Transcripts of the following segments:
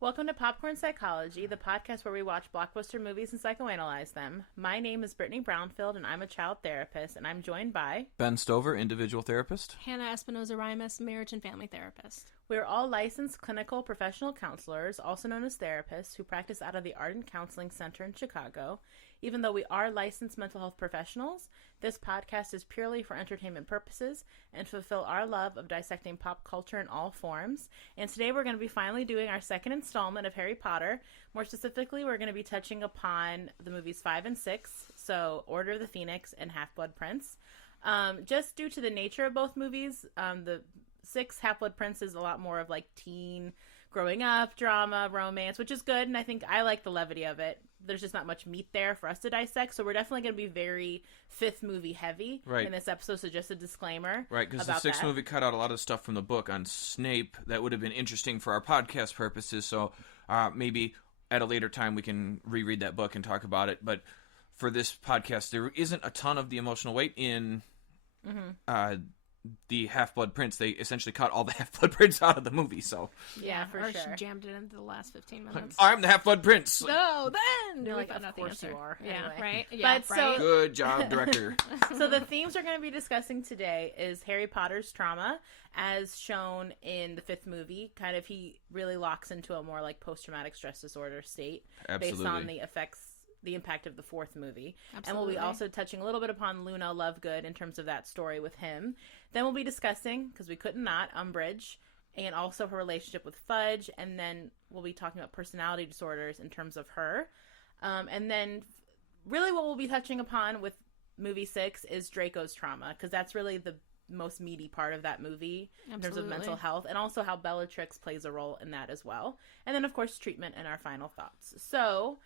Welcome to Popcorn Psychology, the podcast where we watch blockbuster movies and psychoanalyze them. My name is Brittany Brownfield, and I'm a child therapist, and I'm joined by... Ben Stover, individual therapist. Hannah Espinoza-Rimas, marriage and family therapist. We're all licensed clinical professional counselors, also known as therapists, who practice out of the Ardent Counseling Center in Chicago. Even though we are licensed mental health professionals, this podcast is purely for entertainment purposes and to fulfill our love of dissecting pop culture in all forms. And today we're going to be finally doing our second installment of Harry Potter. More specifically, we're going to be touching upon the movies 5 and 6, so Order of the Phoenix and Half-Blood Prince. Just due to the nature of both movies, the 6 Half-Blood Prince is a lot more of like teen growing up drama, romance, which is good, and I think I like the levity of it. There's just not much meat there for us to dissect, so we're definitely going to be very fifth movie heavy in this episode, so just a disclaimer. Right, because the sixth movie cut out a lot of stuff from the book on Snape that would have been interesting for our podcast purposes, so maybe at a later time we can reread that book and talk about it, but for this podcast, there isn't a ton of the emotional weight in the Half-Blood Prince. They essentially cut all the Half-Blood Prince out of the movie, so... Yeah, for or sure. jammed it into the last 15 minutes. I'm the Half-Blood Prince! No, then! You're like, of course you are. Yeah, anyway. right? Yeah, but right? So, good job, director. So the themes we're going to be discussing today is Harry Potter's trauma, as shown in the fifth movie. Kind of, he really locks into a more like post-traumatic stress disorder state. Absolutely. Based on the impact of the fourth movie. Absolutely. And we'll be also touching a little bit upon Luna Lovegood in terms of that story with him. Then we'll be discussing, because we couldn't not, Umbridge, and also her relationship with Fudge, and then we'll be talking about personality disorders in terms of her. And then really what we'll be touching upon with movie 6 is Draco's trauma, because that's really the most meaty part of that movie in terms of mental health, and also how Bellatrix plays a role in that as well. And then, of course, treatment and our final thoughts. So...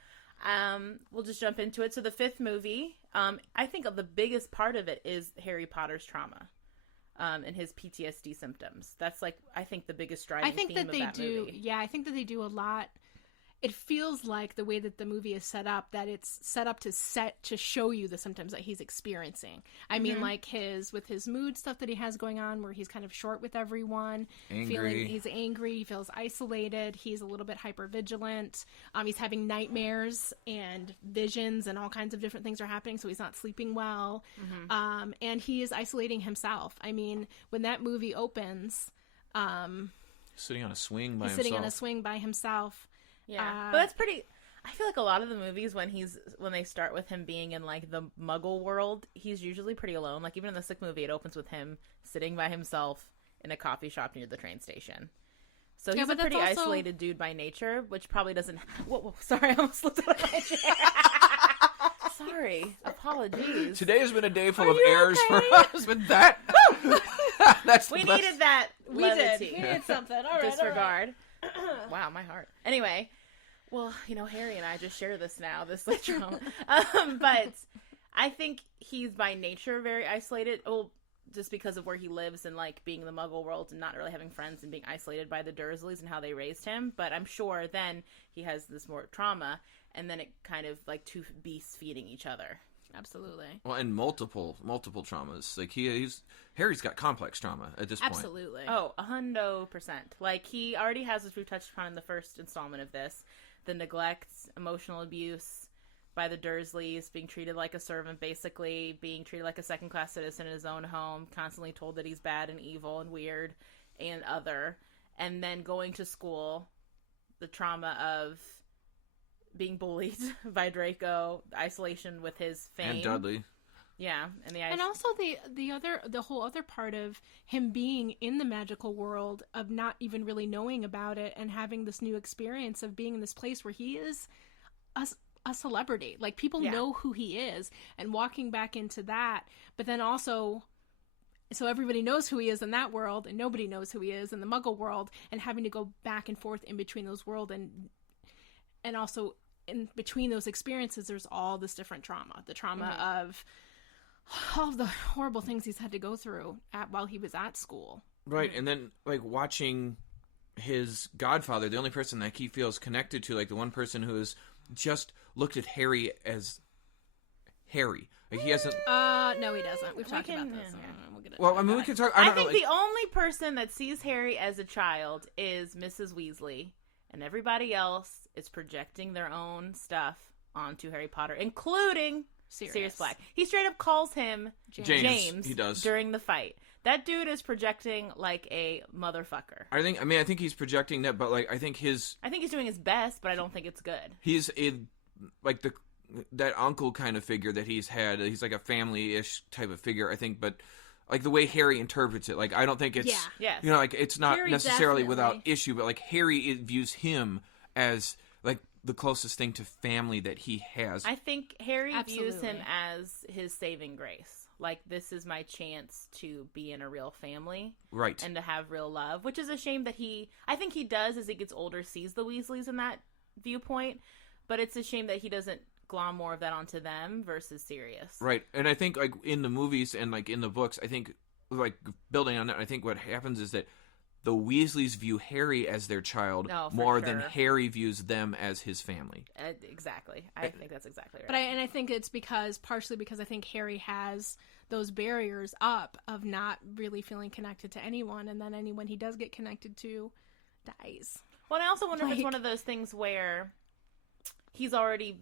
we'll just jump into it. So the fifth movie, I think the biggest part of it is Harry Potter's trauma, and his PTSD symptoms. That's I think the biggest driving theme of that movie. Yeah, I think that they do a lot. It feels like the way that the movie is set up, that it's set up to show you the symptoms that he's experiencing. I mean, like with his mood stuff that he has going on, where he's kind of short with everyone, he's angry, he feels isolated, he's a little bit hypervigilant, he's having nightmares and visions, and all kinds of different things are happening, so he's not sleeping well, and he is isolating himself. I mean, when that movie opens, Sitting on a swing by himself. Yeah, but that's pretty. I feel like a lot of the movies when they start with him being in like the Muggle world, he's usually pretty alone. Like even in the sixth movie, it opens with him sitting by himself in a coffee shop near the train station. So he's a pretty isolated dude by nature, which probably doesn't. Whoa, sorry, I almost slipped out of my chair. Sorry, apologies. Today has been a day full of errors for us with that. We needed that. We needed something. All right, disregard. Wow, my heart. Anyway, well, Harry and I just share this now, this like trauma. But I think he's by nature very isolated. Well, just because of where he lives and like being in the Muggle world and not really having friends and being isolated by the Dursleys and how they raised him. But I'm sure then he has this more trauma, and then it kind of like two beasts feeding each other. Absolutely. Well, and multiple traumas. Like Harry's got complex trauma at this point. Absolutely. Oh, 100%. Like he already has, as we've touched upon in the first installment of this, the neglect, emotional abuse by the Dursleys, being treated like a servant, basically being treated like a second-class citizen in his own home, constantly told that he's bad and evil and weird and other, and then going to school, the trauma of being bullied by Draco, the isolation with his fame. And Dudley. Yeah. And also the whole other part of him being in the magical world, of not even really knowing about it and having this new experience of being in this place where he is a celebrity. Like people know who he is, and walking back into that, but then also... So everybody knows who he is in that world, and nobody knows who he is in the Muggle world, and having to go back and forth in between those worlds, and also in between those experiences, there's all this different trauma. The trauma of all of the horrible things he's had to go through while he was at school. Right, and then like watching his godfather, the only person that he feels connected to, like the one person who has just looked at Harry as Harry. Like he hasn't. No, he doesn't. We've talked about this. We'll get it. Well, I mean, we can talk. I think the only person that sees Harry as a child is Mrs. Weasley. and everybody else is projecting their own stuff onto Harry Potter, including Sirius Black. He straight up calls him James. He does. During the fight. That dude is projecting like a motherfucker. I think he's projecting that, but like I think he's doing his best, but I don't think it's good. He's that uncle kind of figure that he's had. He's like a family-ish type of figure, I think, but like the way Harry interprets it, like I don't think it's Yes. like it's not Harry necessarily definitely. without issue, but like Harry views him as like the closest thing to family that he has. I think Harry views him Absolutely. as his saving grace. Like, this is my chance to be in a real family. Right. And to have real love, which is a shame that I think he does as he gets older, sees the Weasleys in that viewpoint, but it's a shame that he doesn't glom more of that onto them versus Sirius. Right. And I think like in the movies and like in the books, I think like building on that, I think what happens is that the Weasleys view Harry as their child more than Harry views them as his family. Exactly. I think that's exactly right. But I think it's partially because I think Harry has those barriers up of not really feeling connected to anyone, and then anyone he does get connected to dies. Well, and I also wonder if it's one of those things where he's already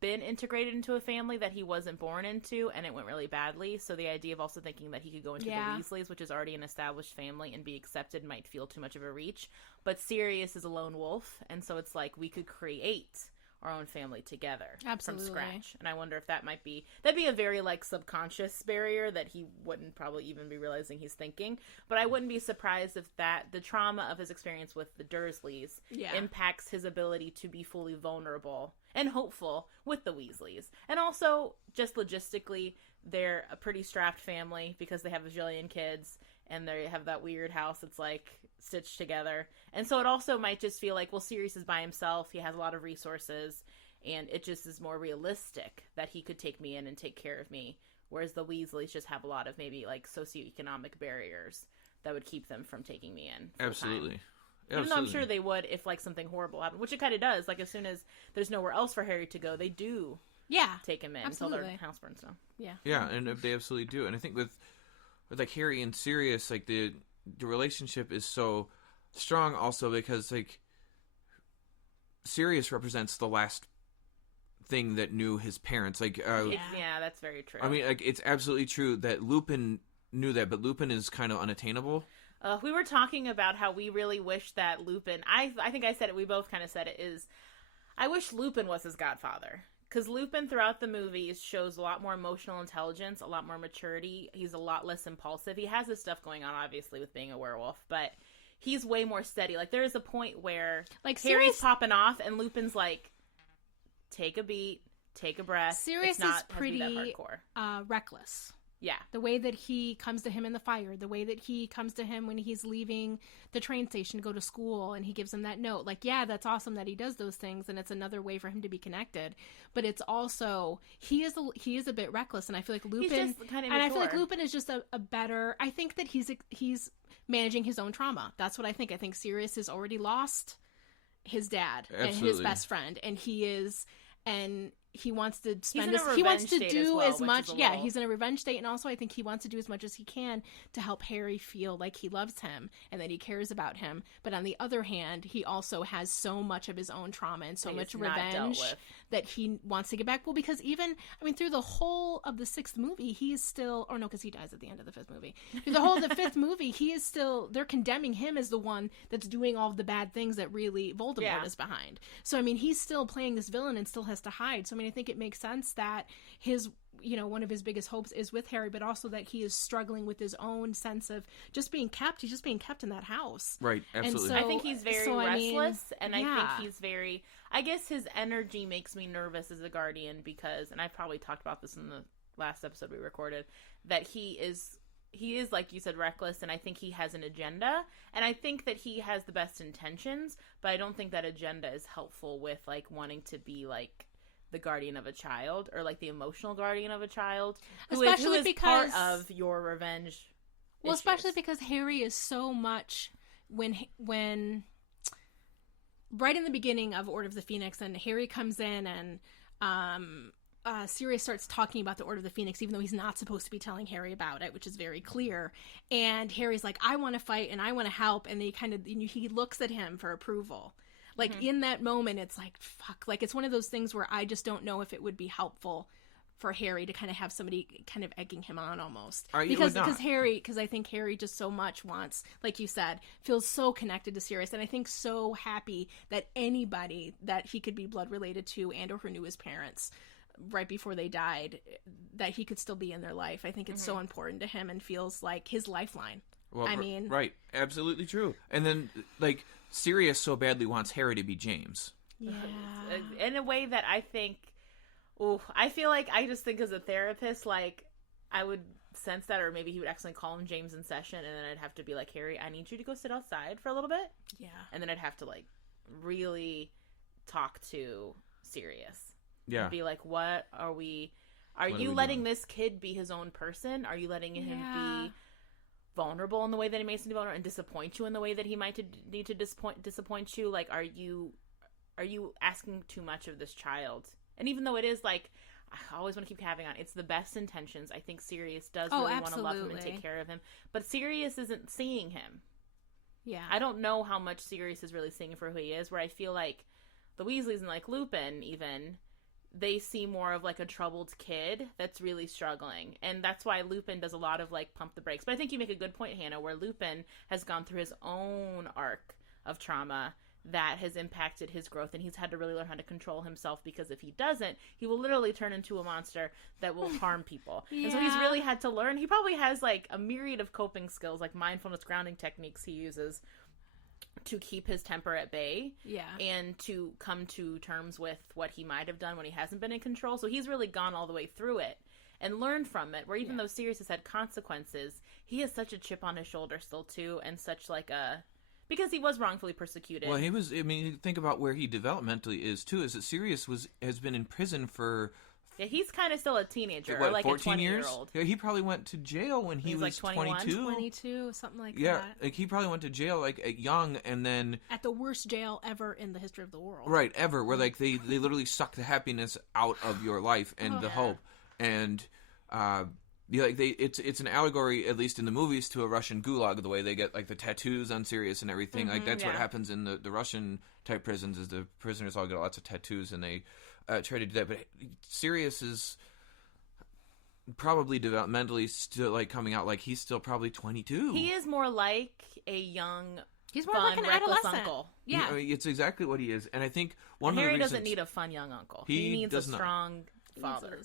been integrated into a family that he wasn't born into, and it went really badly. So the idea of also thinking that he could go into the Weasleys, which is already an established family, and be accepted might feel too much of a reach. But Sirius is a lone wolf, and so it's like we could create our own family together. Absolutely. From scratch. And I wonder if that'd be a very like subconscious barrier that he wouldn't probably even be realizing he's thinking. But I wouldn't be surprised if the trauma of his experience with the Dursleys impacts his ability to be fully vulnerable and hopeful with the Weasleys. And also, just logistically, they're a pretty strapped family because they have a bajillion kids and they have that weird house that's like stitched together. And so it also might just feel like, well, Sirius is by himself. He has a lot of resources, and it just is more realistic that he could take me in and take care of me. Whereas the Weasleys just have a lot of maybe like socioeconomic barriers that would keep them from taking me in. Absolutely. Even though I'm sure they would if like something horrible happened, which it kind of does. Like as soon as there's nowhere else for Harry to go, they do take him in until their house burns down. Yeah, and if they absolutely do. And I think with like Harry and Sirius, like the relationship is so strong also because like Sirius represents the last thing that knew his parents. Like that's very true. I mean, like it's absolutely true that Lupin knew that, but Lupin is kind of unattainable. We were talking about how we really wish that Lupin, I think I said it, we both kind of said it, is I wish Lupin was his godfather. Because Lupin throughout the movies shows a lot more emotional intelligence, a lot more maturity. He's a lot less impulsive. He has this stuff going on, obviously, with being a werewolf, but he's way more steady. Like, there is a point where like Harry's popping off, and Lupin's like, take a beat, take a breath. Sirius is pretty that hardcore. Reckless. Yeah. The way that he comes to him in the fire, the way that he comes to him when he's leaving the train station to go to school and he gives him that note. Like, yeah, that's awesome that he does those things and it's another way for him to be connected. But it's also, he is a bit reckless, and I feel like Lupin, he's just kind of and I feel like Lupin is just a better, I think that he's managing his own trauma. That's what I think. I think Sirius has already lost his dad and his best friend, and he wants to spend he wants to do as much. Yeah, he's in a revenge state, and also I think he wants to do as much as he can to help Harry feel like he loves him and that he cares about him. But on the other hand, he also has so much of his own trauma and so much revenge that he wants to get back. Well, because even, I mean, through the whole of the sixth movie, he is still, or no, because he dies at the end of the fifth movie. Through the whole of the fifth movie, he is still, they're condemning him as the one that's doing all of the bad things that really Voldemort is behind. So, I mean, he's still playing this villain and still has to hide. So, I mean, I think it makes sense that his, one of his biggest hopes is with Harry, but also that he is struggling with his own sense of just being kept. He's just being kept in that house. Right, absolutely. So, I think he's very restless, and I think he's very, I guess his energy makes me nervous as a guardian because, and I've probably talked about this in the last episode we recorded, that he is, like you said, reckless, and I think he has an agenda, and I think that he has the best intentions, but I don't think that agenda is helpful with, like, wanting to be, like, the guardian of a child, or, like, the emotional guardian of a child, who is part of your revenge Well, issues. Especially because Harry is so much, when right in the beginning of Order of the Phoenix, and Harry comes in, and Sirius starts talking about the Order of the Phoenix, even though he's not supposed to be telling Harry about it, which is very clear. And Harry's like, I want to fight and I want to help. And they kind of, he looks at him for approval. Like in that moment, it's like, fuck, like it's one of those things where I just don't know if it would be helpful for Harry to kind of have somebody kind of egging him on almost. Because I think Harry just so much wants, like you said, feels so connected to Sirius, and I think so happy that anybody that he could be blood related to and or who knew his parents right before they died, that he could still be in their life. I think it's so important to him and feels like his lifeline. Well, right, absolutely true. And then, like, Sirius so badly wants Harry to be James. Yeah. In a way that I think, I feel like I just think as a therapist, like, I would sense that, or maybe he would accidentally call him James in session, and then I'd have to be like, Harry, I need you to go sit outside for a little bit. Yeah. And then I'd have to, like, really talk to Sirius. Yeah. Be like, what are we letting this kid be his own person? Are you letting him be vulnerable in the way that he makes him be vulnerable and disappoint you in the way that he might need to disappoint you? Like, are you asking too much of this child? And even though it is, like, I always want to keep having on, it's the best intentions. I think Sirius does really want to love him and take care of him. But Sirius isn't seeing him. Yeah. I don't know how much Sirius is really seeing for who he is, where I feel like the Weasleys and, like, Lupin even, they see more of, like, a troubled kid that's really struggling. And that's why Lupin does a lot of, like, pump the brakes. But I think you make a good point, Hannah, where Lupin has gone through his own arc of trauma that has impacted his growth, and he's had to really learn how to control himself, because if he doesn't, he will literally turn into a monster that will harm people. And so he's really had to learn. He probably has, like, a myriad of coping skills, like mindfulness grounding techniques he uses to keep his temper at bay, and to come to terms with what he might have done when he hasn't been in control. So he's really gone all the way through it and learned from it, where even though Sirius has had consequences, he has such a chip on his shoulder still too, and such like a, because he was wrongfully persecuted. Well, he was, I mean, think about where he developmentally is too, is that Sirius has been in prison for... Yeah, he's kind of still a teenager, what, or like 14 a 20-year-old. years? Yeah, he probably went to jail when he was like 22. 22, something like that. Yeah, like he probably went to jail like at young, and then... At the worst jail ever in the history of the world. Right, ever, where like they literally suck the happiness out of your life and the hope. And it's an allegory, at least in the movies, to a Russian gulag, the way they get like the tattoos on Sirius and everything. Like that's what happens in the Russian type prisons, is the prisoners all get lots of tattoos, and they try to do that. But Sirius is probably developmentally still like coming out, like he's still probably 22. He is more like a young, he's more fun, like an reckless adolescent uncle. Yeah, I mean, it's exactly what he is. And I think Harry doesn't need a fun young uncle. He needs a strong father.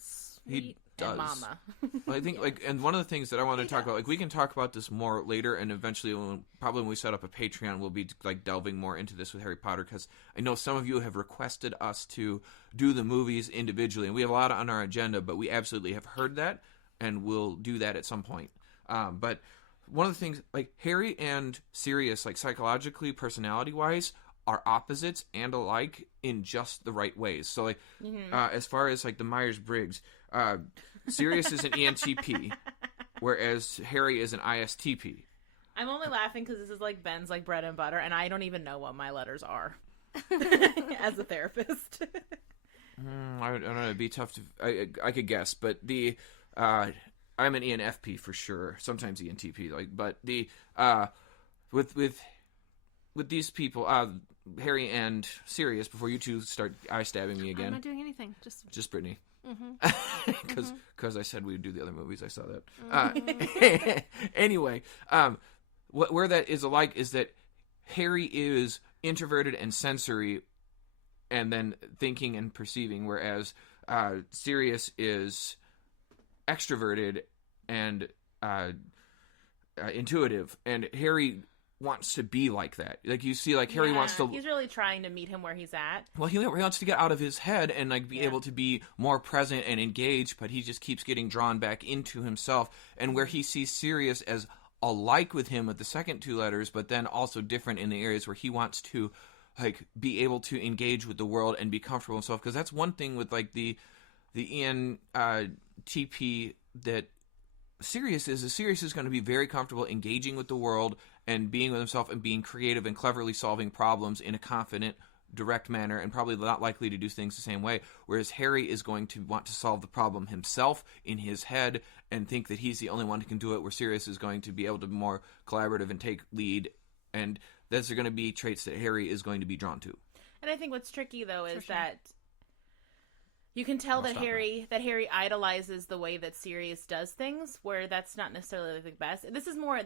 He does. And mama. I think and one of the things that I want to talk about, like we can talk about this more later, and eventually when we set up a Patreon, we'll be like delving more into this with Harry Potter, because I know some of you have requested us to do the movies individually, and we have a lot on our agenda, but we absolutely have heard that, and we'll do that at some point. But one of the things, like Harry and Sirius, like psychologically, personality-wise, are opposites and alike in just the right ways. So like as far as like the Myers-Briggs, Sirius is an ENTP, whereas Harry is an ISTP. I'm only laughing because this is like Ben's like bread and butter, and I don't even know what my letters are as a therapist. I don't know. It'd be tough to. I could guess, but I'm an ENFP for sure. Sometimes ENTP, like, but with these people, Harry and Sirius, before you two start eye stabbing me again. I'm not doing anything. Just Brittany. Because I said we'd do the other movies. I saw that. Anyway, where that is alike is that Harry is introverted and sensory, and then thinking and perceiving, whereas Sirius is extroverted and intuitive, and Harry wants to be like that. Like you see, like Harry wants to. He's really trying to meet him where he's at. Well, he wants to get out of his head and like be able to be more present and engaged, but he just keeps getting drawn back into himself. And where he sees Sirius as alike with him with the second two letters, but then also different in the areas where he wants to like be able to engage with the world and be comfortable himself. Because that's one thing with like the ENTP that Sirius is going to be very comfortable engaging with the world and being with himself and being creative and cleverly solving problems in a confident, direct manner, and probably not likely to do things the same way. Whereas Harry is going to want to solve the problem himself in his head and think that he's the only one who can do it, where Sirius is going to be able to be more collaborative and take lead. And those are going to be traits that Harry is going to be drawn to. And I think what's tricky though is sure. that you can tell that stop Harry idolizes the way that Sirius does things, where that's not necessarily the best. This is more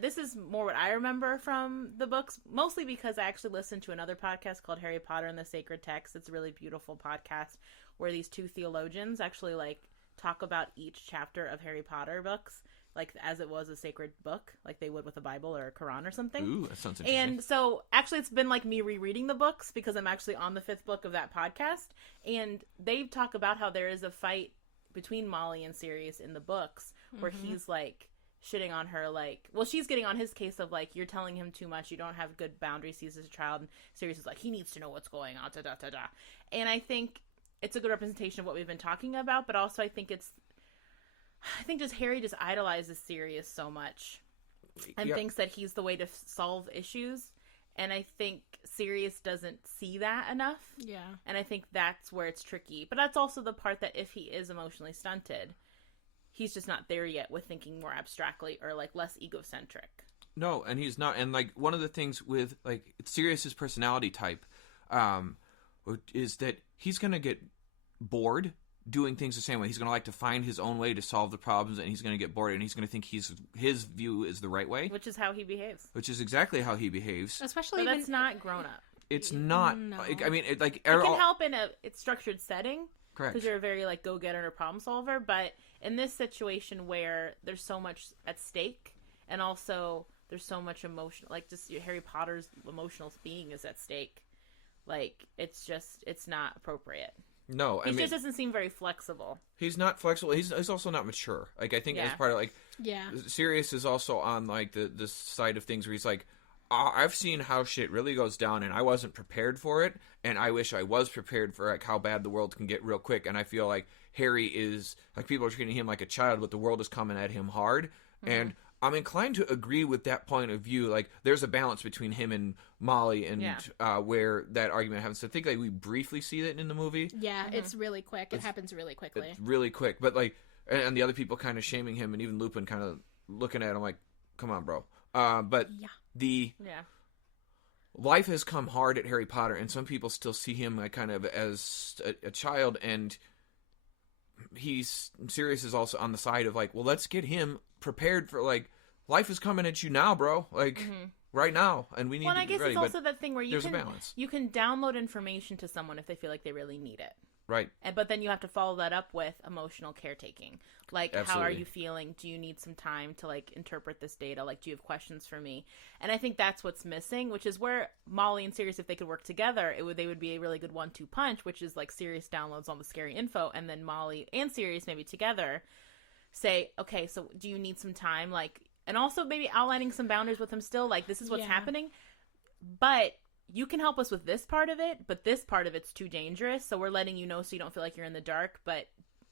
what I remember from the books, mostly because I actually listened to another podcast called Harry Potter and the Sacred Text. It's a really beautiful podcast where these two theologians actually like talk about each chapter of Harry Potter books, like as it was a sacred book, like they would with a Bible or a Quran or something. Ooh, that sounds interesting. And so actually it's been like me rereading the books because I'm actually on the 5th book of that podcast, and they talk about how there is a fight between Molly and Sirius in the books where he's like shitting on her, like, well, she's getting on his case of like, you're telling him too much, you don't have good boundaries, he's a child, and Sirius is like, he needs to know what's going on, da da da da. And I think it's a good representation of what we've been talking about, but also I think just Harry just idolizes Sirius so much and thinks that he's the way to solve issues. And I think Sirius doesn't see that enough. Yeah. And I think that's where it's tricky. But that's also the part that if he is emotionally stunted, he's just not there yet with thinking more abstractly or like less egocentric. No, and he's not. And like one of the things with like Sirius's personality type is that he's going to get bored doing things the same way. He's going to like to find his own way to solve the problems, and he's going to get bored, and he's going to think his view is the right way. Which is how he behaves. Which is exactly how he behaves. Especially But that's not grown up. It's not. No. Like, I mean, It can help in a structured setting. Correct. Because you're a very like go-getter or problem solver. But in this situation where there's so much at stake, and also there's so much emotion, like just Harry Potter's emotional being is at stake. Like it's not appropriate. No, He just doesn't seem very flexible. He's not flexible. He's also not mature. Like I think as part of like Sirius is also on like the side of things where he's like, I've seen how shit really goes down, and I wasn't prepared for it, and I wish I was prepared for like how bad the world can get real quick. And I feel like Harry is like people are treating him like a child, but the world is coming at him hard. And I'm inclined to agree with that point of view. Like there's a balance between him and Molly, and where that argument happens. I think like we briefly see that in the movie. Yeah, it's really quick. It happens really quickly. It's really quick, but like, and the other people kind of shaming him, and even Lupin kind of looking at him like, "Come on, bro." But the life has come hard at Harry Potter, and some people still see him like kind of as a child, and Sirius is also on the side of like, well, let's get him prepared for like life is coming at you now, bro. Like right now, and we need. Well, and I guess ready, it's also that thing where there's a balance. You can download information to someone if they feel like they really need it. Right. But then you have to follow that up with emotional caretaking. Like, Absolutely. How are you feeling? Do you need some time to, like, interpret this data? Like, do you have questions for me? And I think that's what's missing, which is where Molly and Sirius, if they could work together, they would be a really good 1-2 punch, which is, like, Sirius downloads all the scary info, and then Molly and Sirius maybe together say, okay, so do you need some time? Like, and also maybe outlining some boundaries with him still, like, this is what's happening. But you can help us with this part of it, but this part of it's too dangerous, so we're letting you know so you don't feel like you're in the dark, but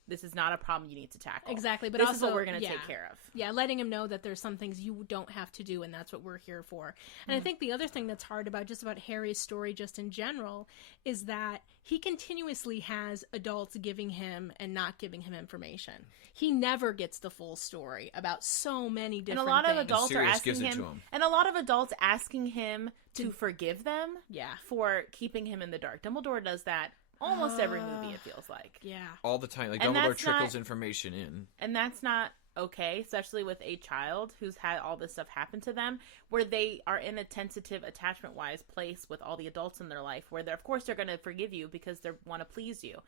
this is not a problem you need to tackle. Exactly, but this also, is what we're going to take care of. Yeah, letting him know that there's some things you don't have to do, and that's what we're here for. And I think the other thing that's hard about Harry's story just in general is that he continuously has adults giving him and not giving him information. He never gets the full story about so many different things. And a lot of adults are asking gives it to him, and a lot of adults asking him to forgive them Yeah. for keeping him in the dark. Dumbledore does that almost every movie, it feels like. Yeah. All the time. Like, And Dumbledore that's trickles not- information in. And that's not okay, especially with a child who's had all this stuff happen to them, where they are in a tentative, attachment-wise place with all the adults in their life, where of course they're going to forgive you because they want to please you.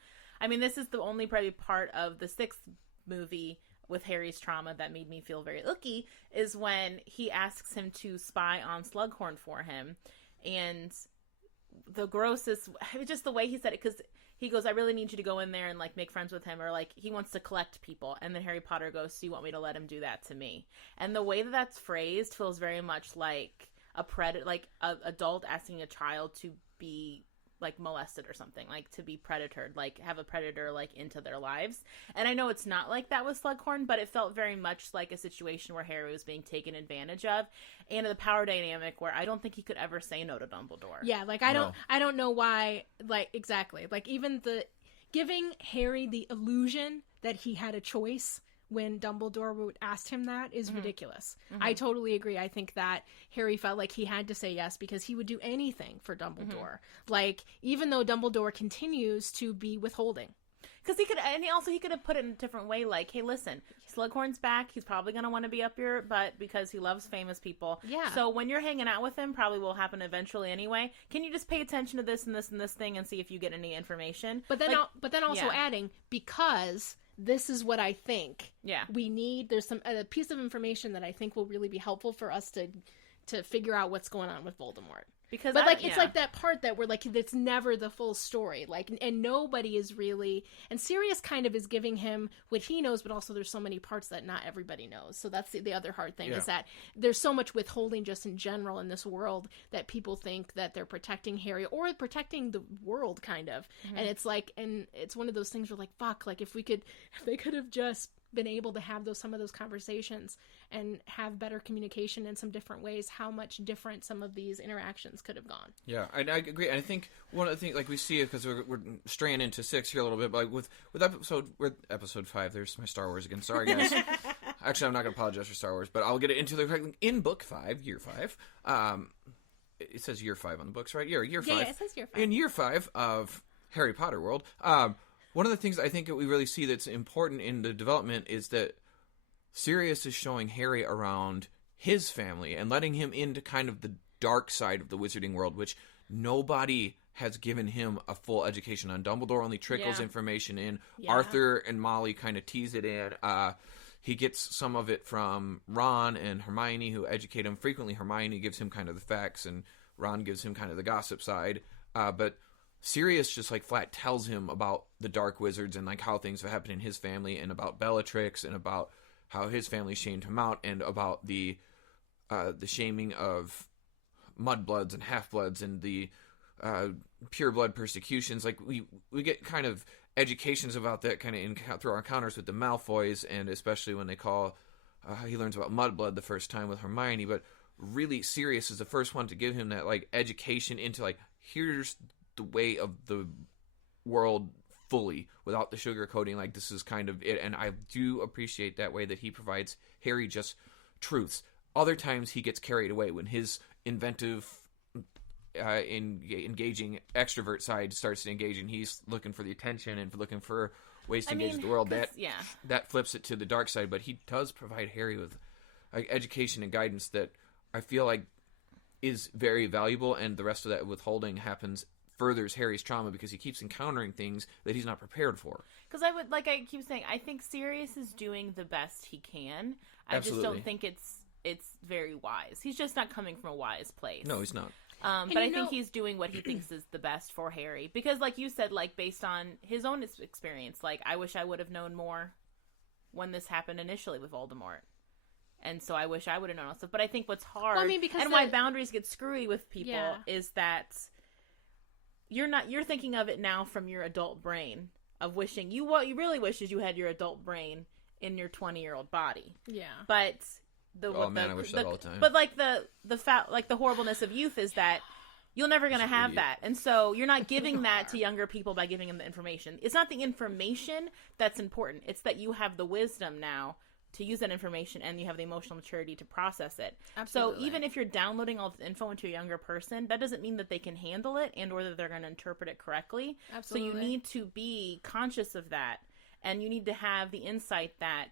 I mean, this is the only probably part of the 6th movie with Harry's trauma that made me feel very icky, is when he asks him to spy on Slughorn for him. And the grossest, just the way he said it, because he goes, I really need you to go in there and, like, make friends with him, or, like, he wants to collect people. And then Harry Potter goes, so you want me to let him do that to me? And the way that that's phrased feels very much like a predator, like an adult asking a child to be, like, molested or something, like, to be predatored, like, have a predator, like, into their lives. And I know it's not like that with Slughorn, but it felt very much like a situation where Harry was being taken advantage of, and the power dynamic where I don't think he could ever say no to Dumbledore. Yeah, like, I don't know why, like, exactly. Like, even giving Harry the illusion that he had a choice when Dumbledore would ask him that is ridiculous. I totally agree. I think that Harry felt like he had to say yes because he would do anything for Dumbledore. Like, even though Dumbledore continues to be withholding. Because he could have put it in a different way, like, hey, listen, Slughorn's back. He's probably going to want to be up your butt because he loves famous people. Yeah. So when you're hanging out with him, probably will happen eventually anyway. Can you just pay attention to this and this and this thing and see if you get any information? But then also adding, because this is what I think. Yeah. We need, there's a piece of information that I think will really be helpful for us to figure out what's going on with Voldemort. Because it's like that part that we're like, it's never the full story. Like, and nobody is really, and Sirius kind of is giving him what he knows, but also there's so many parts that not everybody knows. So that's the other hard thing is that there's so much withholding just in general in this world that people think that they're protecting Harry or protecting the world kind of. And it's like, and it's one of those things where like, fuck, like if they could have just been able to have some of those conversations and have better communication in some different ways, how much different some of these interactions could have gone. Yeah, I agree. And I think one of the things, like we see it because we're straying into 6 here a little bit, but like with episode 5, there's my Star Wars again. Sorry, guys. Actually, I'm not going to apologize for Star Wars, but I'll get it into in book 5, year 5. It says year 5 on the books, right? Year 5. Yeah, it says year 5. In year 5 of Harry Potter world, one of the things I think that we really see that's important in the development is that Sirius is showing Harry around his family and letting him into kind of the dark side of the wizarding world, which nobody has given him a full education on. Dumbledore only trickles information in. Yeah. Arthur and Molly kind of tease it in. He gets some of it from Ron and Hermione, who educate him. Frequently, Hermione gives him kind of the facts, and Ron gives him kind of the gossip side. But Sirius just like flat tells him about the dark wizards and like how things have happened in his family and about Bellatrix and about how his family shamed him out and about the shaming of mudbloods and half-bloods and the pure blood persecutions. Like we get kind of educations about that kind of through our encounters with the Malfoys, and especially when they call he learns about mudblood the first time with Hermione. But really, Sirius is the first one to give him that like education into like, here's the way of the world fully without the sugarcoating. Like, this is kind of it. And I do appreciate that way that he provides Harry just truths. Other times he gets carried away when his inventive engaging extrovert side starts to engage, and he's looking for the attention and looking for ways to engage with the world. That flips it to the dark side. But he does provide Harry with education and guidance that I feel like is very valuable, and the rest of that withholding furthers Harry's trauma because he keeps encountering things that he's not prepared for. Because I keep saying, I think Sirius is doing the best he can. I just don't think it's very wise. He's just not coming from a wise place. No, he's not. But I think he's doing what he thinks is the best for Harry. Because like you said, like based on his own experience, like I wish I would have known more when this happened initially with Voldemort. And so I wish I would have known also. But I think what's hard why boundaries get screwy with people is that you're thinking of it now from your adult brain of wishing what you really wish is you had your adult brain in your 20-year-old body. Yeah. But I wish that all the time. But like the horribleness of youth is that you're never going to have that. And so you're not giving that to younger people by giving them the information. It's not the information that's important. It's that you have the wisdom now to use that information, and you have the emotional maturity to process it. Absolutely. So even if you're downloading all this info into a younger person, that doesn't mean that they can handle it and or that they're going to interpret it correctly. Absolutely. So you need to be conscious of that, and you need to have the insight that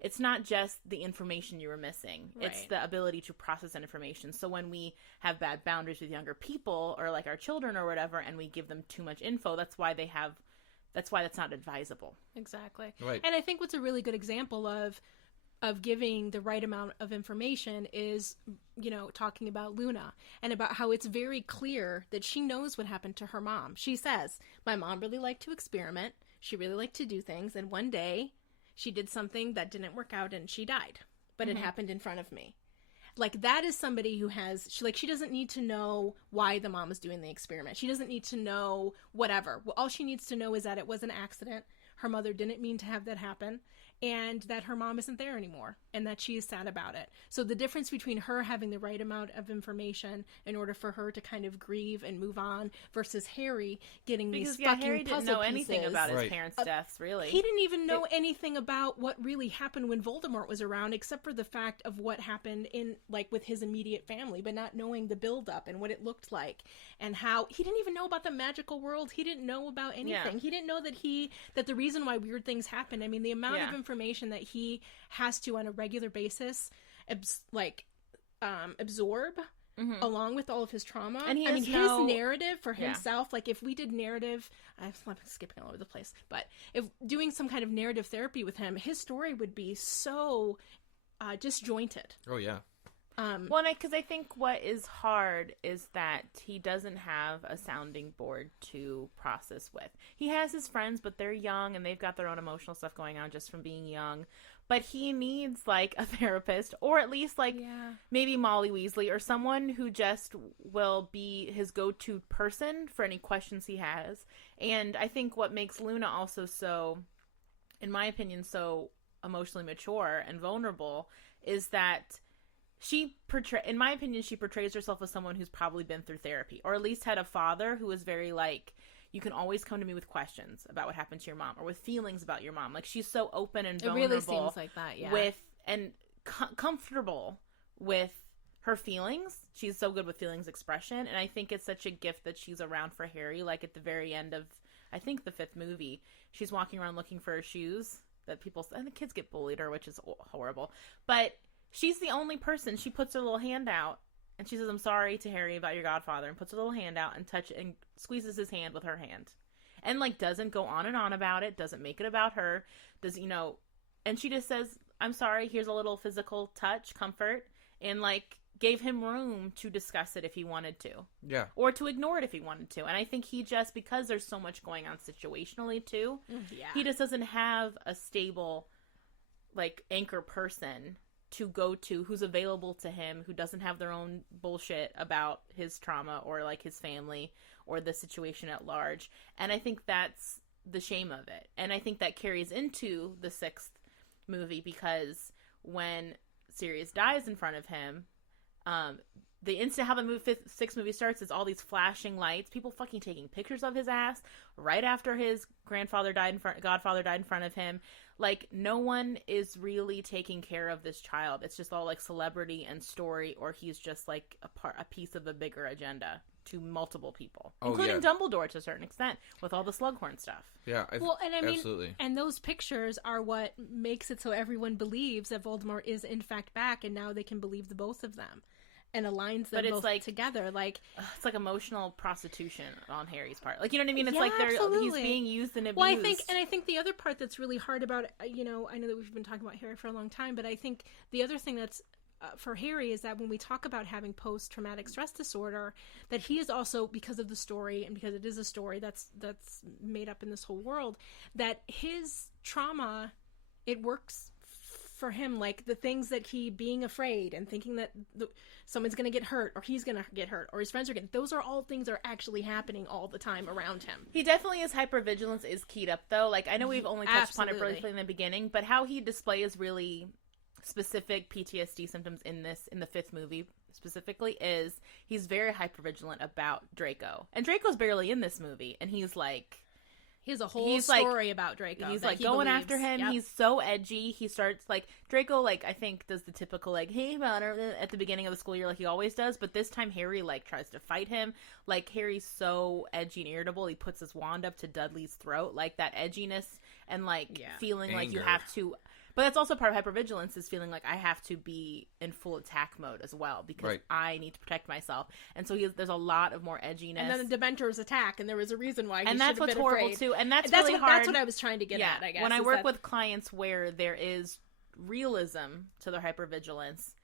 it's not just the information you were missing. Right. It's the ability to process that information. So when we have bad boundaries with younger people or like our children or whatever, and we give them too much info, that's why that's not advisable. Exactly. Right. And I think what's a really good example of giving the right amount of information is, talking about Luna and about how it's very clear that she knows what happened to her mom. She says, my mom really liked to experiment. She really liked to do things. And one day she did something that didn't work out and she died, but it happened in front of me. Like, that is somebody who she doesn't need to know why the mom is doing the experiment. She doesn't need to know whatever. Well, all she needs to know is that it was an accident. Her mother didn't mean to have that happen. and that her mom isn't there anymore and that she is sad about it. So the difference between her having the right amount of information in order for her to kind of grieve and move on versus Harry getting these fucking Harry didn't puzzle know anything pieces. about his parents' deaths, really. He didn't even know anything about what really happened when Voldemort was around, except for the fact of what happened in, like, with his immediate family, but not knowing the build-up and what it looked like and how he didn't even know about the magical world. He didn't know about anything. Yeah. He didn't know that the reason why weird things happen. I mean, the amount of information that he has to on a regular basis absorb along with all of his trauma. And his narrative for himself, like if we did narrative, I'm skipping all over the place, but if doing some kind of narrative therapy with him, his story would be so disjointed. Oh yeah. Well, because I think what is hard is that he doesn't have a sounding board to process with. He has his friends, but they're young and they've got their own emotional stuff going on just from being young. But he needs, like, a therapist, or at least, like, maybe Molly Weasley, or someone who just will be his go-to person for any questions he has. And I think what makes Luna also so, in my opinion, so emotionally mature and vulnerable is that in my opinion, she portrays herself as someone who's probably been through therapy, or at least had a father who was very, like, you can always come to me with questions about what happened to your mom, or with feelings about your mom. Like, she's so open and vulnerable. It really seems like that, yeah. Comfortable with her feelings. She's so good with feelings expression, and I think it's such a gift that she's around for Harry. Like, at the very end of, I think, the 5th movie, she's walking around looking for her shoes that and the kids get bullied her, which is horrible. But she's the only person. She puts her little hand out and she says, "I'm sorry to Harry about your godfather," and puts her little hand out and squeezes his hand with her hand. And, like, doesn't go on and on about it, doesn't make it about her, and she just says, "I'm sorry, here's a little physical touch, comfort," and, like, gave him room to discuss it if he wanted to. Yeah. Or to ignore it if he wanted to. And I think he just, because there's so much going on situationally, too, he just doesn't have a stable, like, anchor person to go to who's available to him, who doesn't have their own bullshit about his trauma or, like, his family or the situation at large. And I think that's the shame of it. And I think that carries into the 6th movie, because when Sirius dies in front of him, the instant how the 6th movie starts is all these flashing lights, people fucking taking pictures of his ass right after his godfather died in front of him. Like, no one is really taking care of this child. It's just all, like, celebrity and story, or he's just, like, a piece of a bigger agenda to multiple people, including Dumbledore to a certain extent with all the Slughorn stuff. Yeah, absolutely. And those pictures are what makes it so everyone believes that Voldemort is in fact back, and now they can believe the both of them. And aligns them both together. Like, it's like emotional prostitution on Harry's part. Like, you know what I mean? It's like he's being used and abused. Well, I think the other part that's really hard about, I know that we've been talking about Harry for a long time, but I think the other thing that's for Harry is that when we talk about having post-traumatic stress disorder, that he is also, because of the story, and because it is a story that's made up in this whole world, that his trauma, it works for him, like the things that being afraid and thinking that someone's going to get hurt, or he's going to get hurt, or his friends are getting, those are all things that are actually happening all the time around him. He definitely is hypervigilance is keyed up, though. Like, I know we've only touched upon it briefly in the beginning, but how he displays really specific PTSD symptoms in the 5th movie specifically is he's very hypervigilant about Draco. And Draco's barely in this movie, and he's like, he has a whole story about Draco. He's like going after him. Yep. He's so edgy. He starts, like, Draco, like, I think does the typical, like, "Hey, Bonner," at the beginning of the school year, like he always does. But this time Harry, like, tries to fight him. Like, Harry's so edgy and irritable. He puts his wand up to Dudley's throat. Like, that edginess and, like, feeling like you have to. But that's also part of hypervigilance, is feeling like I have to be in full attack mode as well, because I need to protect myself. And so there's a lot of more edginess. And then the Dementors attack, and there was a reason why he and that's what's horrible afraid. Too. And that's really hard. That's what I was trying to get at, I guess. When I work with clients where there is realism to their hypervigilance,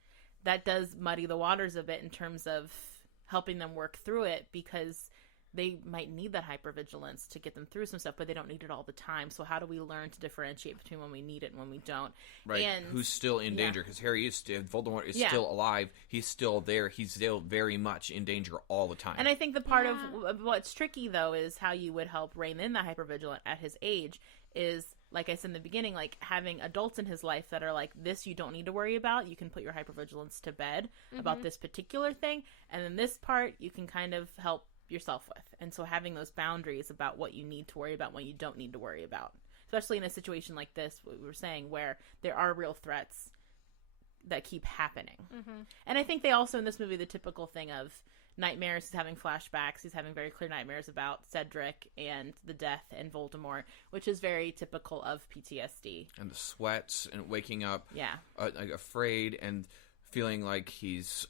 that does muddy the waters a bit in terms of helping them work through it, because they might need that hypervigilance to get them through some stuff, but they don't need it all the time. So how do we learn to differentiate between when we need it and when we don't? Right. And who's still in danger? Because Voldemort is still alive. He's still there. He's still very much in danger all the time. And I think the part of what's tricky, though, is how you would help rein in the hypervigilant at his age is like I said in the beginning, like having adults in his life that are like, this you don't need to worry about. You can put your hypervigilance to bed about this particular thing. And then this part you can kind of help yourself with. And so having those boundaries about what you need to worry about, what you don't need to worry about. Especially in a situation like this, what we were saying, where there are real threats that keep happening. And I think they also, in this movie, the typical thing of nightmares, he's having flashbacks, he's having very clear nightmares about Cedric and the death and Voldemort, which is very typical of PTSD. And the sweats and waking up like afraid and feeling like he's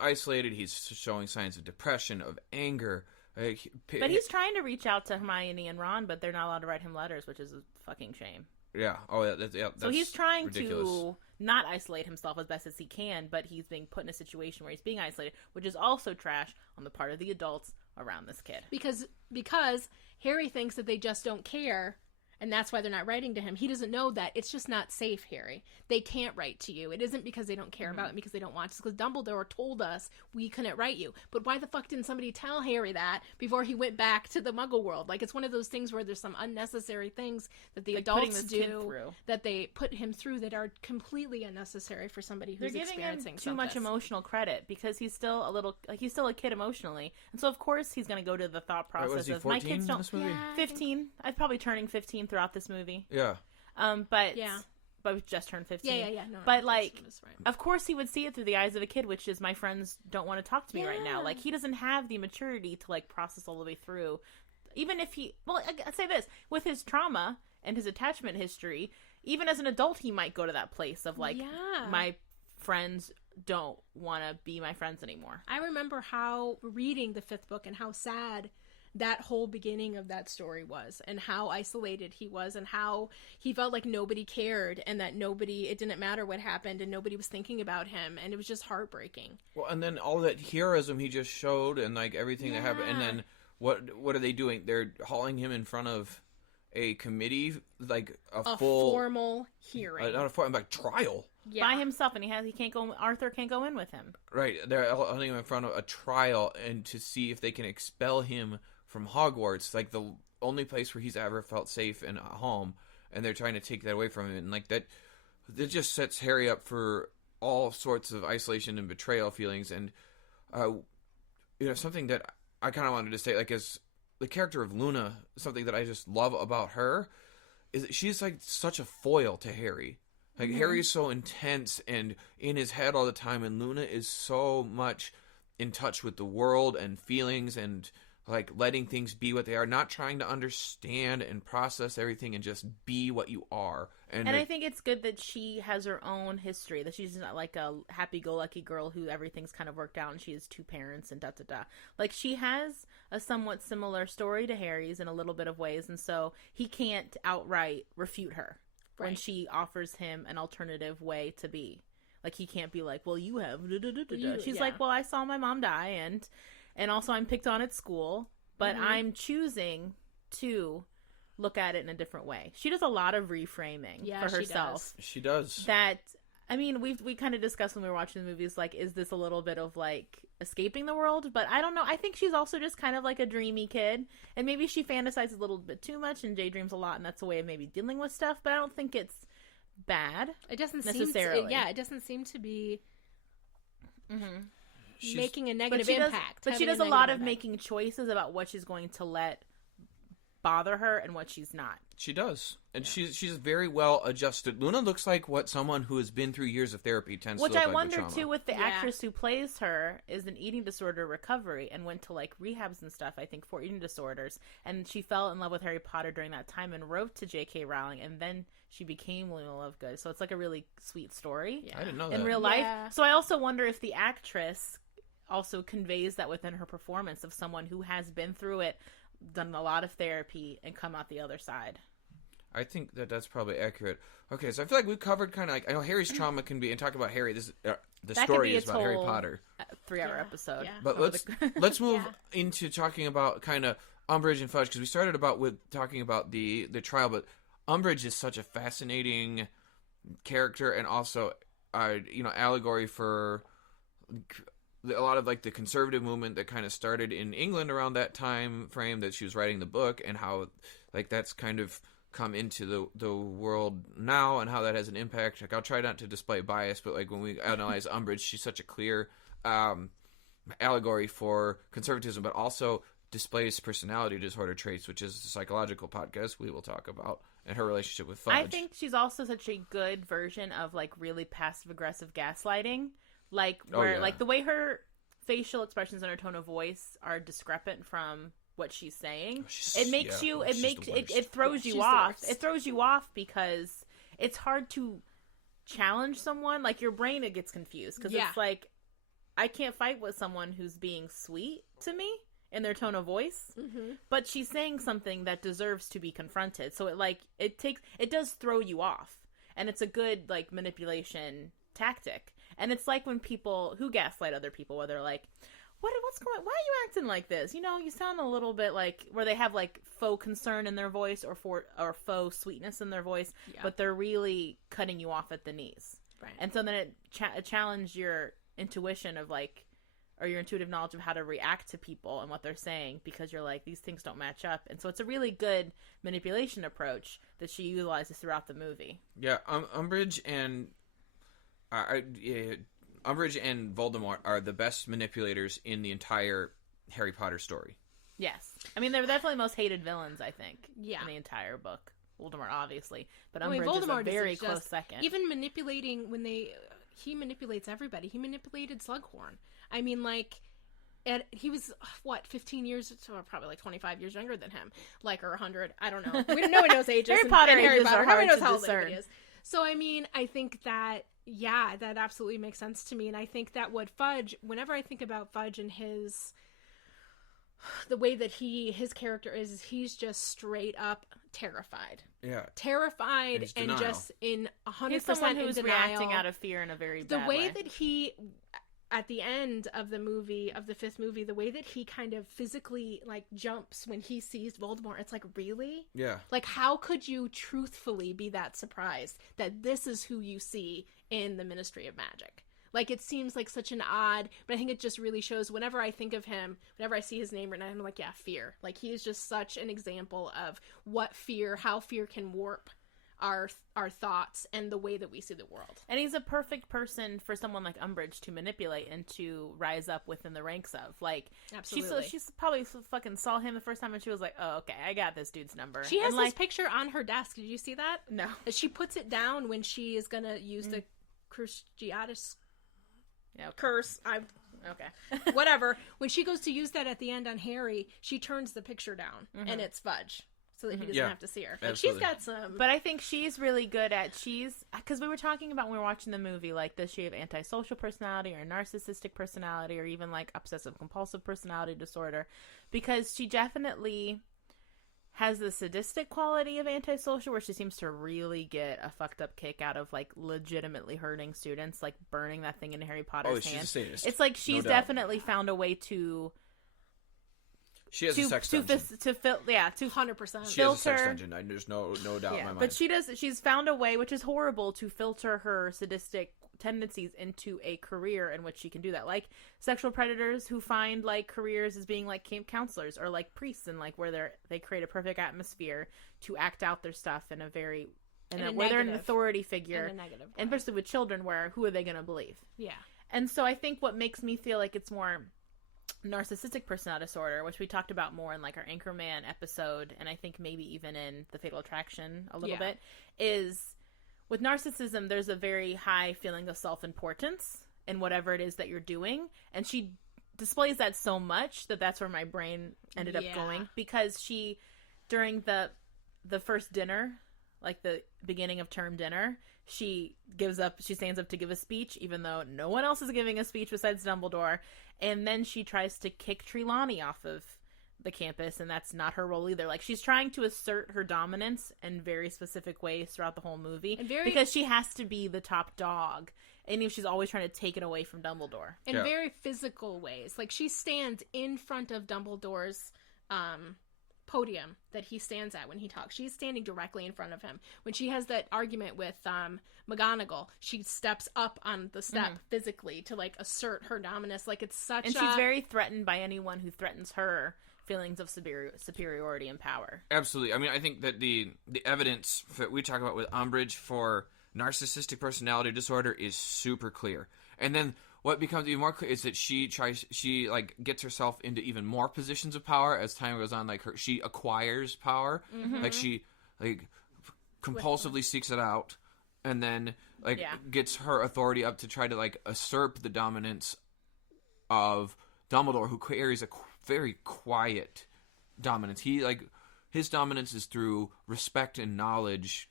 isolated, he's showing signs of depression, of anger. But he's trying to reach out to Hermione and Ron, but they're not allowed to write him letters, which is a fucking shame. Yeah. Oh, yeah. That's so he's trying ridiculous. to not isolate himself as best as he can, but he's being put in a situation where he's being isolated, which is also trash on the part of the adults around this kid. Because Harry thinks that they just don't care, and that's why they're not writing to him. He doesn't know that it's just not safe, Harry. They can't write to you. It isn't because they don't care about it, because they don't want to. It's because Dumbledore told us we couldn't write you. But why the fuck didn't somebody tell Harry that before he went back to the Muggle world? Like, it's one of those things where there's some unnecessary things that the adults do that they put him through that are completely unnecessary for somebody who's experiencing They're giving him too something. much emotional credit because he's still a kid emotionally, and so of course he's going to go to the thought process of my kids don't. 15. I'm probably turning 15 throughout this movie. Yeah. But we've just turned 15. Yeah. No, but like, of course he would see it through the eyes of a kid, which is my friends don't want to talk to me right now. Like, he doesn't have the maturity to like process all the way through. Even if I'd say this, with his trauma and his attachment history, even as an adult, he might go to that place of like, my friends don't want to be my friends anymore. I remember how reading the 5th book and how sad that whole beginning of that story was, and how isolated he was, and how he felt like nobody cared, and that it didn't matter what happened, and nobody was thinking about him, and it was just heartbreaking. Well, and then all that heroism he just showed, and like everything that happened, and then what are they doing? They're hauling him in front of a committee, like a full formal hearing, not a formal, like trial. By himself, and he can't go. Arthur can't go in with him. Right, they're holding him in front of a trial, and to see if they can expel him from Hogwarts, like the only place where he's ever felt safe and at home, and they're trying to take that away from him, and like that just sets Harry up for all sorts of isolation and betrayal feelings. And something that I kind of wanted to say, like, as the character of Luna, something that I just love about her is that she's like such a foil to Harry. Like, Harry's so intense and in his head all the time, and Luna is so much in touch with the world and feelings and like letting things be what they are, not trying to understand and process everything, and just be what you are. And I think it's good that she has her own history, that she's not like a happy-go-lucky girl who everything's kind of worked out and she has 2 parents and da-da-da. Like, she has a somewhat similar story to Harry's in a little bit of ways, and so he can't outright refute her when she offers him an alternative way to be. Like, he can't be like, well, you have da-da-da-da-da. She's like, well, I saw my mom die, and also I'm picked on at school, but I'm choosing to look at it in a different way. She does a lot of reframing for herself. She does. That, I mean, we kind of discussed when we were watching the movies, like, is this a little bit of, like, escaping the world? But I don't know. I think she's also just kind of like a dreamy kid. And maybe she fantasizes a little bit too much and daydreams a lot, and that's a way of maybe dealing with stuff. But I don't think it's bad. It doesn't necessarily. It doesn't seem to be... making a negative impact. But she does a lot of making choices about what she's going to let bother her and what she's not. She does. And she's very well adjusted. Luna looks like what someone who has been through years of therapy tends to look like. Which I wonder, too, with the actress who plays her, is an eating disorder recovery and went to, like, rehabs and stuff, I think, for eating disorders. And she fell in love with Harry Potter during that time and wrote to J.K. Rowling, and then she became Luna Lovegood. So it's, like, a really sweet story. I didn't know that. In real life. So I also wonder if the actress also conveys that within her performance of someone who has been through it, done a lot of therapy, and come out the other side. I think that's probably accurate. Okay, so I feel like we've covered kind of like, I know Harry's trauma can be, and talking about Harry, this the story is about Harry Potter. 3-hour episode. Yeah. But let's move into talking about kind of Umbridge and Fudge, because we started with talking about the trial, but Umbridge is such a fascinating character, and also allegory for a lot of like the conservative movement that kind of started in England around that time frame that she was writing the book, and how like that's kind of come into the world now and how that has an impact. Like, I'll try not to display bias, but like when we analyze Umbridge, she's such a clear allegory for conservatism, but also displays personality disorder traits, which is a psychological podcast we will talk about, and her relationship with Fudge. I think she's also such a good version of like really passive aggressive gaslighting, like where like the way her facial expressions and her tone of voice are discrepant from what she's saying. It makes it throws you off. It throws you off because it's hard to challenge someone. Like, your brain, it gets confused because it's like, I can't fight with someone who's being sweet to me in their tone of voice, but she's saying something that deserves to be confronted. So it does throw you off, and it's a good like manipulation tactic. And it's like when people who gaslight other people, where they're like, what's going on? Why are you acting like this? You know, you sound a little bit like, where they have like faux concern in their voice or faux sweetness in their voice, but they're really cutting you off at the knees. Right. And so then it challenged your intuition of like, or your intuitive knowledge of how to react to people and what they're saying, because you're like, these things don't match up. And so it's a really good manipulation approach that she utilizes throughout the movie. Yeah, Umbridge and Umbridge and Voldemort are the best manipulators in the entire Harry Potter story. Yes. I mean, they're definitely the most hated villains, I think, in the entire book. Voldemort, obviously. But Umbridge is a very close second. Even manipulating he manipulates everybody. He manipulated Slughorn. I mean, like, he was, 15 years, or probably like 25 years younger than him. Like, or 100. I don't know. No one knows ages. Harry Potter Harry ages Potter. are hard Nobody knows to how old discern. anybody is. So, I mean, I think that, that absolutely makes sense to me. And I think that whenever I think about Fudge and the way that his character is, he's just straight up terrified. Yeah. Terrified and just in 100% He's someone who's in denial. reacting out of fear in a very bad way. The way that he, at the end of the movie, of the fifth movie, the way that he kind of physically, like, jumps when he sees Voldemort, it's like, really? Yeah. Like, how could you truthfully be that surprised that this is who you see in the Ministry of Magic? Like, it seems like such an odd, but I think it just really shows, whenever I think of him, whenever I see his name written, I'm like, yeah, fear. Like, he is just such an example of how fear can warp our thoughts and the way that we see the world. And he's a perfect person for someone like Umbridge to manipulate and to rise up within the ranks of. Like, absolutely. She's probably fucking saw him the first time and she was like, oh, okay, I got this dude's number. She has this picture on her desk. Did you see that? No. She puts it down when she is going to use the Cruciatus curse. Okay. Whatever. When she goes to use that at the end on Harry, she turns the picture down, and it's Fudge, so that he doesn't have to see her. Like, she's got some. But I think she's really good at because we were talking about when we were watching the movie, like, does she have antisocial personality or narcissistic personality or even like obsessive compulsive personality disorder? Because she definitely has the sadistic quality of antisocial, where she seems to really get a fucked up kick out of like legitimately hurting students, like burning that thing in Harry Potter's hand. She's a sadist. It's like she's definitely found a way to. She has a sex dungeon. To 100%. She has a sex dungeon. There's no doubt in my mind. But she's found a way, which is horrible, to filter her sadistic tendencies into a career in which she can do that. Like sexual predators who find like careers as being like camp counselors or like priests, and like where they create a perfect atmosphere to act out their stuff in a very where they're an authority figure, in a negative way. and especially with children, where who are they going to believe? Yeah. And so I think what makes me feel like it's more narcissistic personality disorder, which we talked about more in like our Anchorman episode, and I think maybe even in the Fatal Attraction a little bit, is with narcissism, there's a very high feeling of self-importance in whatever it is that you're doing. And she displays that so much that's where my brain ended up going. Because she, during the first dinner, like the beginning of term dinner, she stands up to give a speech, even though no one else is giving a speech besides Dumbledore. And then she tries to kick Trelawney off of the campus, and that's not her role either. Like, she's trying to assert her dominance in very specific ways throughout the whole movie, because she has to be the top dog, and she's always trying to take it away from Dumbledore in very physical ways. Like, she stands in front of Dumbledore's podium that he stands at when he talks. She's standing directly in front of him. When she has that argument with McGonagall, she steps up on the step physically to like assert her dominance. Like, it's such she's very threatened by anyone who threatens her feelings of superiority and power. Absolutely. I mean, I think that the evidence that we talk about with Umbridge for narcissistic personality disorder is super clear. And then what becomes even more clear is that she gets herself into even more positions of power as time goes on. Like she acquires power. Mm-hmm. Like she compulsively seeks it out, and then gets her authority up to try to usurp the dominance of Dumbledore, who carries a very quiet dominance. His dominance is through respect and knowledge,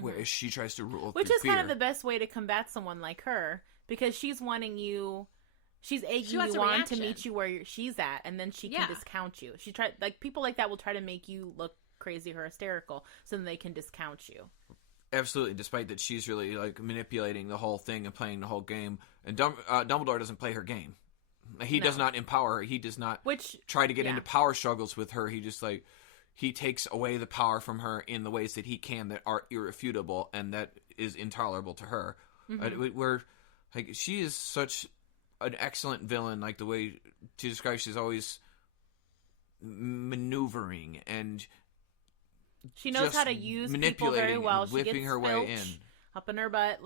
whereas she tries to rule which through is fear. kind of the best way to combat someone like her, because she's egging you on to meet you where she's at, and then she can discount you. People like that will try to make you look crazy or hysterical, so then they can discount you. Absolutely, despite that she's really manipulating the whole thing and playing the whole game. And Dumbledore doesn't play her game. He does not empower her. He does not try to get into power struggles with her. He just he takes away the power from her in the ways that he can that are irrefutable and that is intolerable to her. Mm-hmm. She is such an excellent villain. The way to describe, she's always maneuvering and she knows how to use people very well. She gets her way in, up in her butt.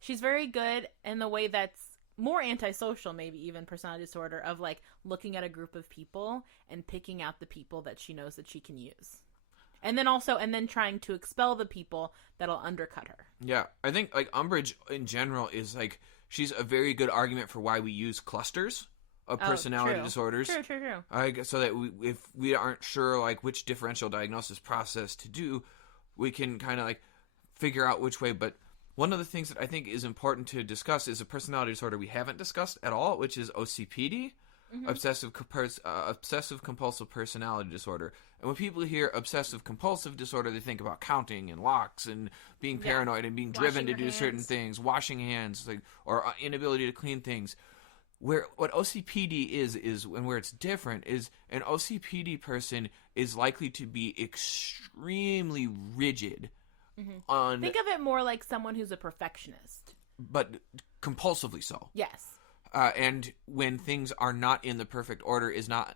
She's very good in the way that's more antisocial, maybe even personality disorder, of looking at a group of people and picking out the people that she knows that she can use. And then trying to expel the people that'll undercut her. Yeah. I think Umbridge in general is she's a very good argument for why we use clusters of personality disorders. True. So that if we aren't sure which differential diagnosis process to do, we can kind of figure out which way. But one of the things that I think is important to discuss is a personality disorder we haven't discussed at all, which is OCPD, obsessive compulsive personality disorder. And when people hear obsessive compulsive disorder, they think about counting and locks and being paranoid and being driven to do certain things, washing hands, or inability to clean things. What OCPD is and where it's different is an OCPD person is likely to be extremely rigid. Mm-hmm. Think of it more like someone who's a perfectionist. But compulsively so. Yes. And when things are not in the perfect order, is not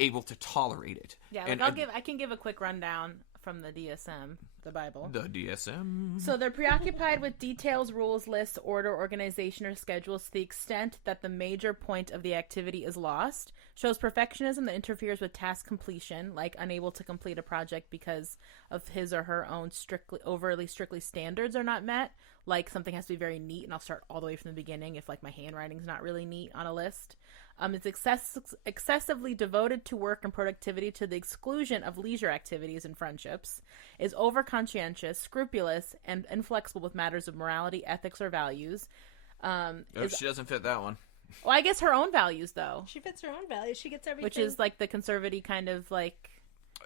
able to tolerate it. Yeah, I can give a quick rundown from the DSM, the Bible. The DSM. So they're preoccupied with details, rules, lists, order, organization, or schedules to the extent that the major point of the activity is lost. Shows perfectionism that interferes with task completion, unable to complete a project because of his or her own overly strictly standards are not met. Something has to be very neat, and I'll start all the way from the beginning if my handwriting's not really neat on a list. It's excessively devoted to work and productivity to the exclusion of leisure activities and friendships, is over-conscientious, scrupulous, and inflexible with matters of morality, ethics, or values. She doesn't fit that one. Well, I guess her own values, though. She fits her own values. She gets everything. Which is the conservative kind of her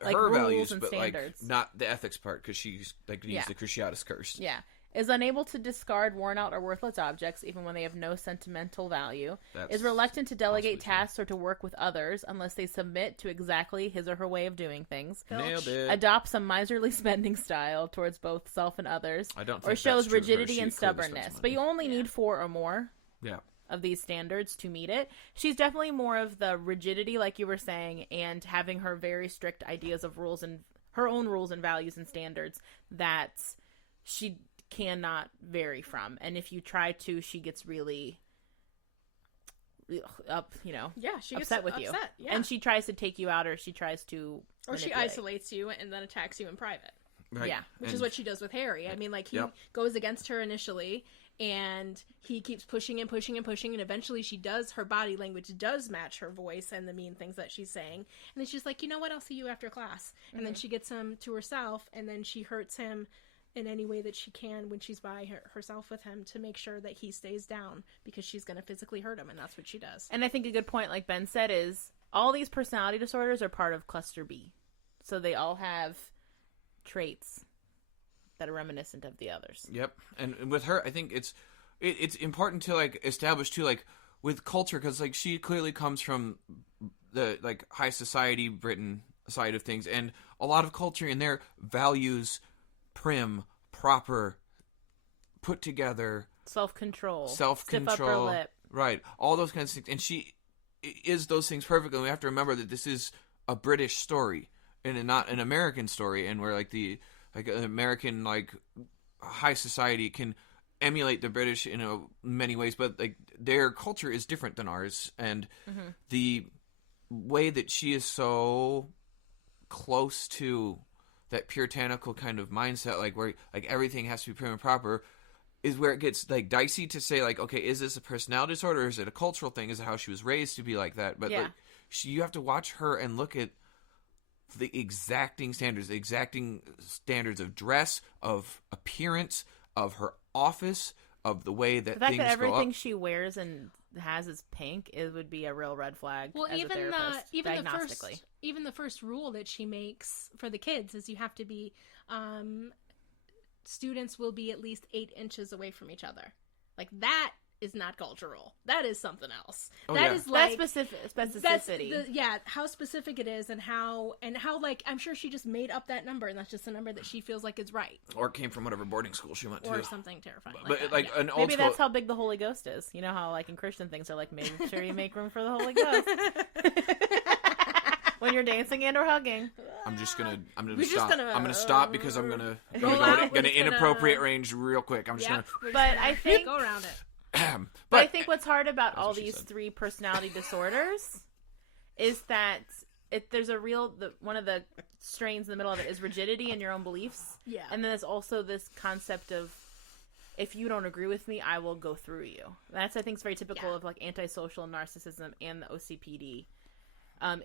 rules values, and but standards. Not the ethics part, because she's needs the Cruciatus curse. Yeah. Is unable to discard worn out or worthless objects even when they have no sentimental value. Is reluctant to delegate tasks or to work with others unless they submit to exactly his or her way of doing things. Nailed it. Adopts a miserly spending style towards both self and others. I don't think or shows that's true rigidity and stubbornness. But you only need 4 or more. Yeah. Of these standards to meet it. She's definitely more of the rigidity, like you were saying, and having her very strict ideas of rules and her own rules and values and standards that she cannot vary from. And if you try to, she gets really she upset with you. Yeah. And she tries to take you out, or she tries to she isolates you and then attacks you in private. Right. Yeah. Which is what she does with Harry. I mean, he goes against her initially, and he keeps pushing and pushing and pushing, and eventually her body language does match her voice and the mean things that she's saying. And then she's like, you know what, I'll see you after class. And then she gets him to herself, and then she hurts him in any way that she can when she's by herself with him to make sure that he stays down, because she's going to physically hurt him, and that's what she does. And I think a good point, like Ben said, is all these personality disorders are part of cluster B. So they all have traits that are reminiscent of the others. Yep. And with her, I think it's important to establish too, with culture, because she clearly comes from the high society Britain side of things, and a lot of culture in there values prim, proper, put together, self-control, stiff upper lip, right? All those kinds of things, and she is those things perfectly. And we have to remember that this is a British story and not an American story, and where like an American like high society can emulate the British in many ways, but like their culture is different than ours, and the way that she is so close to that puritanical kind of mindset, like where like everything has to be prim and proper, is where it gets like dicey to say like, okay, is this a personality disorder, or is it a cultural thing? Is it how she was raised to be like that? But like, you have to watch her and look at the exacting standards of dress, of appearance, of her office, of the way that the fact things that everything go up. she wears and has is pink, it would be a real red flag. Well, as a therapist, even the first rule that she makes for the kids is you have to be students will be at least 8 inches away from each other. Like, that is not cultural. That is something else. That is like that's specificity. How specific it is, and how like I'm sure she just made up that number, and that's just the number that she feels like is right, or came from whatever boarding school she went to, or something terrifying. But like that. an old maybe school... that's how big the Holy Ghost is. You know how like in Christian things are like, make sure you make room for the Holy Ghost when you're dancing and or hugging. I'm gonna stop because I'm gonna inappropriate range real quick. I think go around it. But I think what's hard about all these 3 personality disorders is that there's one of the strains in the middle of it is rigidity in your own beliefs. Yeah. And then there's also this concept of, if you don't agree with me, I will go through you. That's, I think, is very typical of like antisocial narcissism and the OCPD.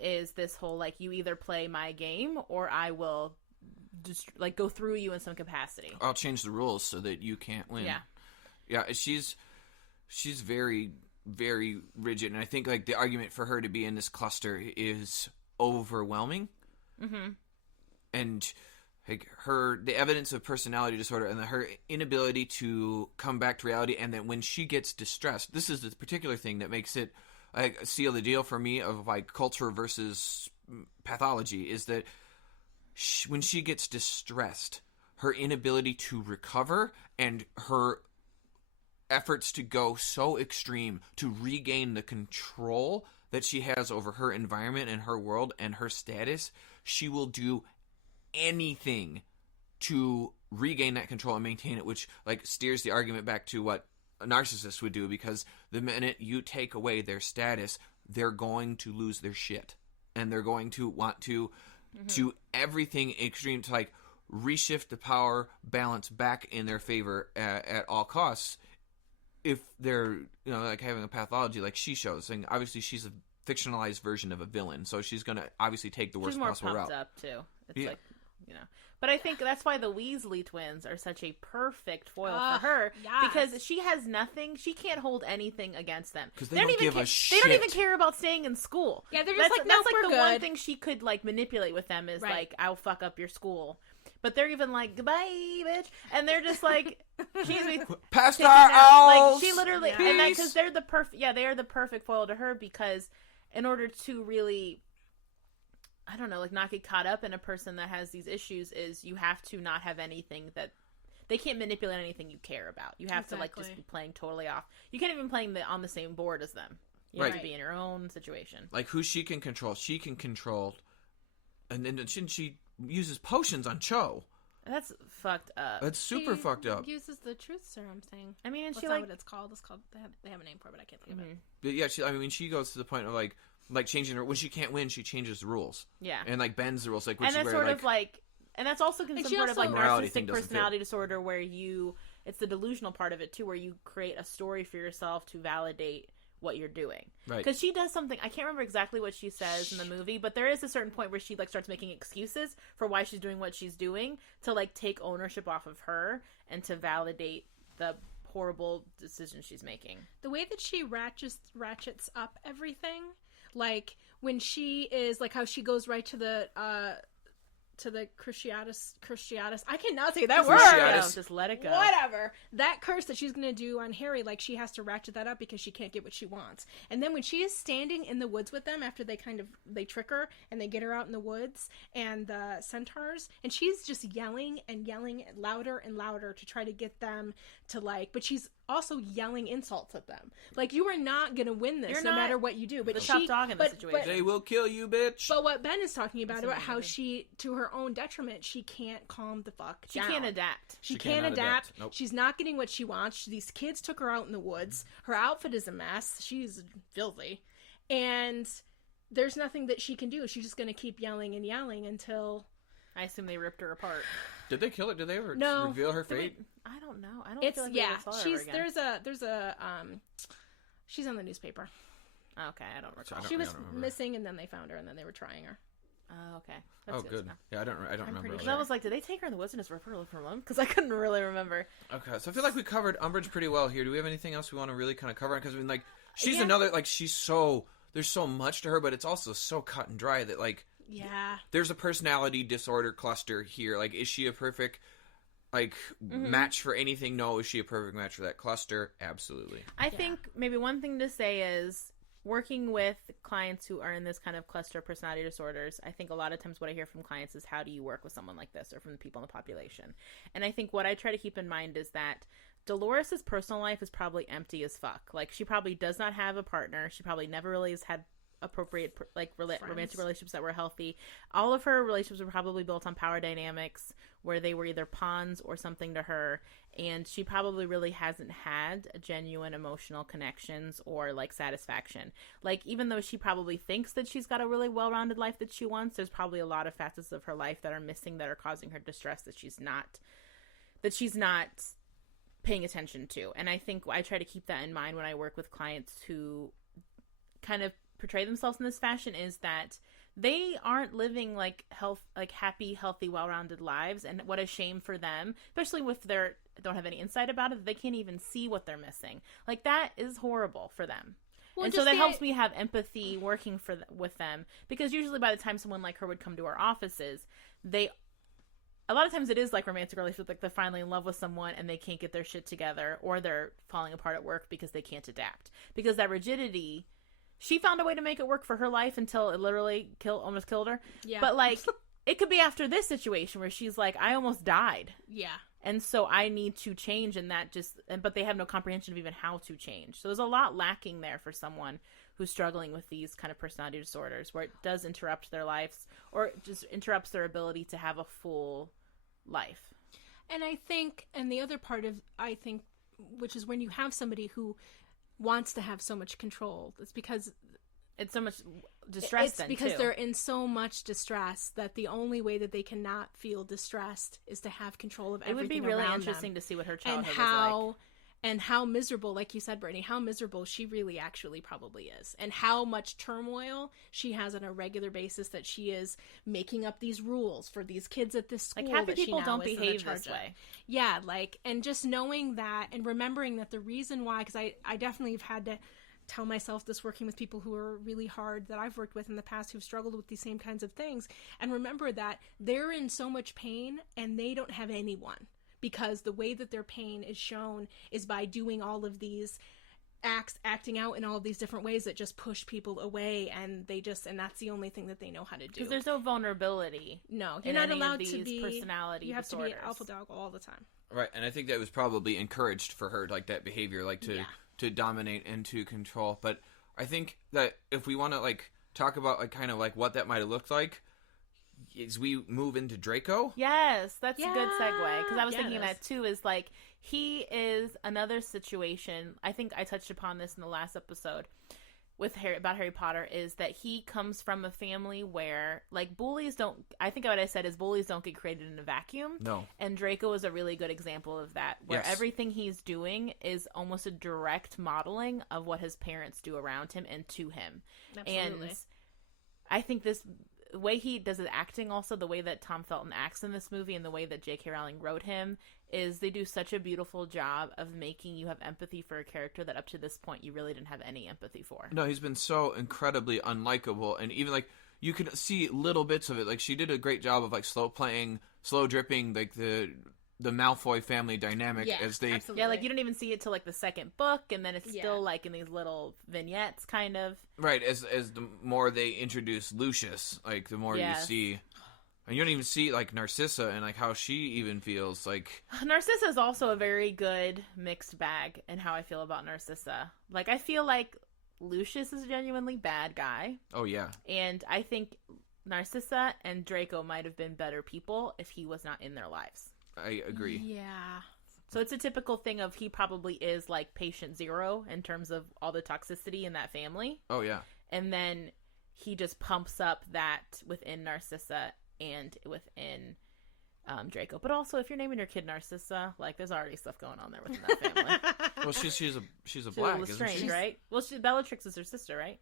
Is this whole like, you either play my game or I will just like go through you in some capacity. I'll change the rules so that you can't win. Yeah. She's very, very rigid, and I think like the argument for her to be in this cluster is overwhelming. And like the evidence of personality disorder and her inability to come back to reality, and that when she gets distressed, this is the particular thing that makes it like seal the deal for me of like culture versus pathology, is that when she gets distressed, her inability to recover and her efforts to go so extreme to regain the control that she has over her environment and her world and her status, she will do anything to regain that control and maintain it, which like steers the argument back to what a narcissist would do, because the minute you take away their status, they're going to lose their shit, and they're going to want to do everything extreme to like reshift the power balance back in their favor at all costs. If they're, like having a pathology like she shows, and obviously she's a fictionalized version of a villain, so she's going to obviously take the worst possible route. She's more pumped up, too. It's like, But I think that's why the Weasley twins are such a perfect foil for her, because she has nothing, she can't hold anything against them. Because they don't give a shit. They don't even care about staying in school. Yeah, they're just that's the one thing she could like manipulate with them is like, I'll fuck up your school. But they're even like, goodbye, bitch. And they're just like, excuse me. Past our owls. Like, she literally, and that, because they're the perfect, they are the perfect foil to her, because in order to really, I don't know, like not get caught up in a person that has these issues, is you have to not have anything that, they can't manipulate anything you care about. You have to like just be playing totally off. You can't even play on the same board as them. You have to be in your own situation. Like who she can control, and then she uses potions on Cho. That's fucked up. That's super fucked up. Uses the truth serum thing. I mean, and That's not what it's called. It's called, they have a name for it, but I can't think of it. But yeah, she goes to the point of like changing her, when she can't win, she changes the rules. Yeah. And like bends the rules, like, which and that's is where, sort of like, and that's also some sort of like narcissistic personality disorder, where it's the delusional part of it too, where you create a story for yourself to validate what you're doing. Right. Because she does something, I can't remember exactly what she says in the movie, but there is a certain point where she like starts making excuses for why she's doing what she's doing, to like take ownership off of her and to validate the horrible decisions she's making. The way that she ratchets up everything, like when she is like, how she goes right to the Cruciatus. I cannot say that word. Just let it go. Whatever. That curse that she's going to do on Harry, like she has to ratchet that up because she can't get what she wants. And then when she is standing in the woods with them after they trick her and they get her out in the woods and the centaurs, and she's just yelling and yelling louder and louder to try to get them to like, but she's also yelling insults at them. Like, you are not going to win this no matter what you do. But the top dog in this situation. They will kill you, bitch. But what Ben is talking about how she, to her own detriment, she can't calm the fuck down. She can't adapt. She can't adapt. Nope. She's not getting what she wants. These kids took her out in the woods. Her outfit is a mess. She's filthy. And there's nothing that she can do. She's just going to keep yelling and yelling until... I assume they ripped her apart. Did they kill her? Did they ever No. reveal her fate? I don't know. I don't feel like we ever saw her again. There's a she's on the newspaper. Okay, I don't recall. She was missing, and then they found her, and then they were trying her. Oh, okay. That's good. Yeah, I don't remember. Because I was like, did they take her in the woods and just rip her from them? Because I couldn't really remember. Okay, so I feel like we covered Umbridge pretty well here. Do we have anything else we want to really kind of cover? Because I mean, like, she's another, like, she's so, there's so much to her, but it's also so cut and dry that, like, yeah, there's a personality disorder cluster here. Like, is she a perfect, like, match for anything? No. Is she a perfect match for that cluster? Absolutely. I think maybe one thing to say is, working with clients who are in this kind of cluster of personality disorders, I think a lot of times what I hear from clients is, how do you work with someone like this, or from the people in the population? And I think what I try to keep in mind is that Dolores' personal life is probably empty as fuck. Like, she probably does not have a partner. She probably never really has had appropriate, like, romantic relationships that were healthy. All of her relationships were probably built on power dynamics, where they were either pawns or something to her, and she probably really hasn't had genuine emotional connections or, like, satisfaction. Like, even though she probably thinks that she's got a really well-rounded life that she wants, there's probably a lot of facets of her life that are missing, that are causing her distress, that she's not paying attention to. And I think I try to keep that in mind when I work with clients who kind of portray themselves in this fashion, is that they aren't living like happy, healthy, well-rounded lives. And what a shame for them, especially if they don't have any insight about it, they can't even see what they're missing. Like, that is horrible for them. Well, and so that helps me have empathy working with them, because usually by the time someone like her would come to our offices, a lot of times it is like romantic relationships, like they're finally in love with someone and they can't get their shit together, or they're falling apart at work because they can't adapt. Because that rigidity, she found a way to make it work for her life until it literally almost killed her. Yeah. But, like, it could be after this situation where she's like, I almost died. Yeah. And so I need to change, and but they have no comprehension of even how to change. So there's a lot lacking there for someone who's struggling with these kind of personality disorders, where it does interrupt their lives, or it just interrupts their ability to have a full life. And I think, and the other part of, I think, which is when you have somebody who wants to have so much control, it's because it's so much distress. It's because they're in so much distress that the only way that they cannot feel distressed is to have control of everything around them. It would be really interesting to see what her childhood was like. And how miserable, like you said, Brittany, how miserable she really actually probably is. And how much turmoil she has on a regular basis, that she is making up these rules for these kids at this school. Like, half the people don't behave this way. Yeah, like, and just knowing that and remembering that the reason why, because I definitely have had to tell myself this working with people who are really hard, that I've worked with in the past, who've struggled with these same kinds of things, and remember that they're in so much pain and they don't have anyone. Because the way that their pain is shown is by doing all of these acting out in all of these different ways that just push people away, and that's the only thing that they know how to do. Because there's no vulnerability. No, you're not allowed to be personality. You have disorders. to be an alpha dog all the time. Right, and I think that was probably encouraged for her, like, that behavior, like, to dominate and to control. But I think that if we want to, like, talk about, like, kind of like what that might have looked like, as we move into Draco. Yes, that's a good segue, because I was thinking that too, is like, he is another situation. I think I touched upon this in the last episode with Harry Potter, is that he comes from a family where, like, bullies don't, I think what I said is bullies don't get created in a vacuum. No. And Draco is a really good example of that, where everything he's doing is almost a direct modeling of what his parents do around him and to him. Absolutely. And I think the way he does it acting, also the way that Tom Felton acts in this movie and the way that J.K. Rowling wrote him, is they do such a beautiful job of making you have empathy for a character that up to this point you really didn't have any empathy for. No, he's been so incredibly unlikable, and even, like, you can see little bits of it. Like, she did a great job of, like, slow dripping, like, the Malfoy family dynamic as they... Absolutely. Yeah, like, you don't even see it till, like, the second book, and then it's still, like, in these little vignettes, kind of. Right, as the more they introduce Lucius, like, the more you see... And you don't even see, like, Narcissa and, like, how she even feels. Like, Narcissa is also a very good mixed bag in how I feel about Narcissa. Like, I feel like Lucius is a genuinely bad guy. oh, yeah. And I think Narcissa and Draco might have been better people if he was not in their lives. I agree. Yeah. So it's a typical thing of he probably is like patient zero in terms of all the toxicity in that family. Oh, yeah. And then he just pumps up that within Narcissa and within Draco. But also, if you're naming your kid Narcissa, like, there's already stuff going on there within that family. Well, she's a She's black, a little isn't strange, she? right? Well, Bellatrix is her sister, right?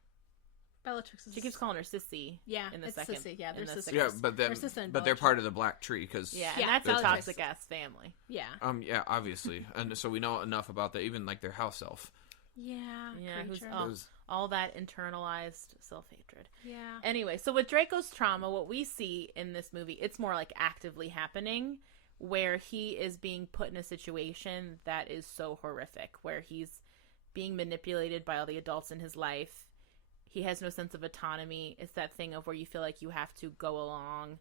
Bellatrix is... She keeps calling her Sissy. Yeah, in the it's second. Sissy. Yeah, in they're the sisters. Yeah, sixth. but Narcissa and they're Bellatrix. part of the Black Tree, because... Yeah, Yeah, and that's a Bellatrix. toxic ass family. Yeah. Yeah, obviously. And so we know enough about that, even, like, their house elf. Yeah, Who's creature. all that internalized self-hatred. Yeah. Anyway, so with Draco's trauma, what we see in this movie, it's more like actively happening, where he is being put in a situation that is so horrific, where he's being manipulated by all the adults in his life. He has no sense of autonomy. It's that thing of where you feel like you have to go along.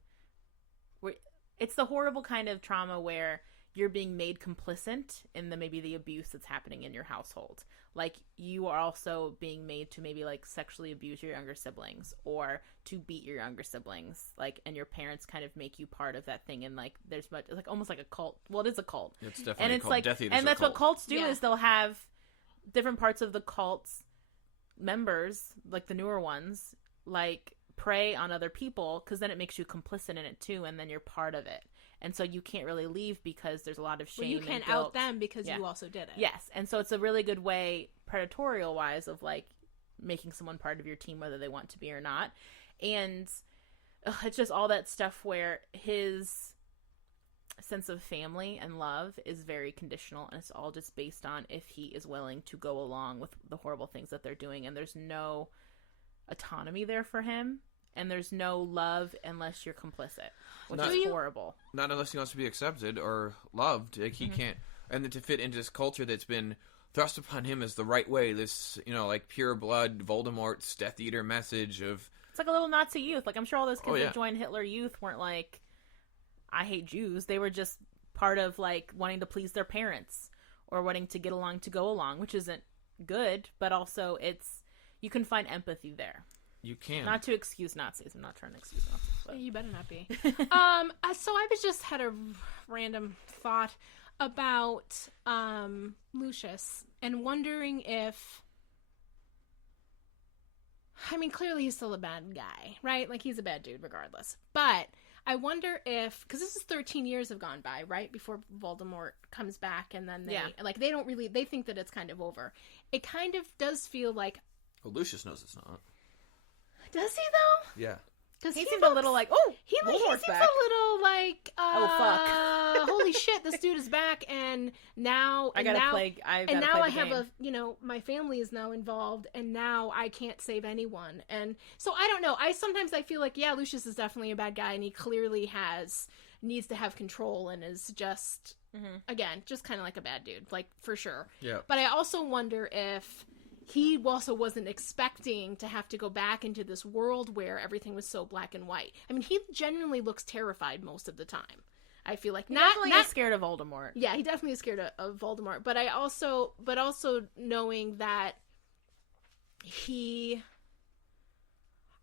It's the horrible kind of trauma where you're being made complicit in maybe the abuse that's happening in your household. Like, you are also being made to maybe, like, sexually abuse your younger siblings or to beat your younger siblings. Like, and your parents kind of make you part of that thing. And, like, there's much, it's like almost like a cult. Well, it is a cult. It's definitely And it's called like, Death Eaters and are that's cult. what cults do Yeah. is they'll have different parts of the cult's members, like the newer ones, like, prey on other people, because then it makes you complicit in it too, and then you're part of it. And so you can't really leave because there's a lot of shame. Well, you and can't guilt. out them because Yeah. you also did it. Yes, and so it's a really good way, predatorial wise, of like making someone part of your team whether they want to be or not. And it's just all that stuff where his sense of family and love is very conditional, and it's all just based on if he is willing to go along with the horrible things that they're doing. And there's no autonomy there for him, and there's no love unless you're complicit, which is horrible. Not unless he wants to be accepted or loved. Like, he can't. And then to fit into this culture that's been thrust upon him as the right way, this, like, pure blood Voldemort's Death Eater message of... It's like a little Nazi youth. Like, I'm sure all those kids Oh, yeah. that joined Hitler Youth weren't like, I hate Jews. They were just part of, like, wanting to please their parents or wanting to get along to go along, which isn't good, but also you can find empathy there. You can. Not to excuse Nazis. I'm not trying to excuse Nazis. But... You better not be. So I was just had a random thought about Lucius and wondering if, I mean, clearly he's still a bad guy, right? Like, he's a bad dude regardless. But I wonder if, because this is 13 years have gone by, right? Before Voldemort comes back, and then they think that it's kind of over. It kind of does feel like... Well, Lucius knows it's not. Does he, though? Yeah. Because he seemed a little like, oh, he seems back. a little like, oh, fuck. Holy shit, this dude is back, and now... I gotta play my family is now involved, and now I can't save anyone. And so, I don't know. Sometimes I feel like, yeah, Lucius is definitely a bad guy, and he clearly needs to have control, and is just, again, just kind of like a bad dude, like, for sure. Yeah. But I also wonder if he also wasn't expecting to have to go back into this world where everything was so black and white. I mean, he genuinely looks terrified most of the time. I feel like He definitely is scared of Voldemort. Yeah, he definitely is scared of Voldemort. But also knowing that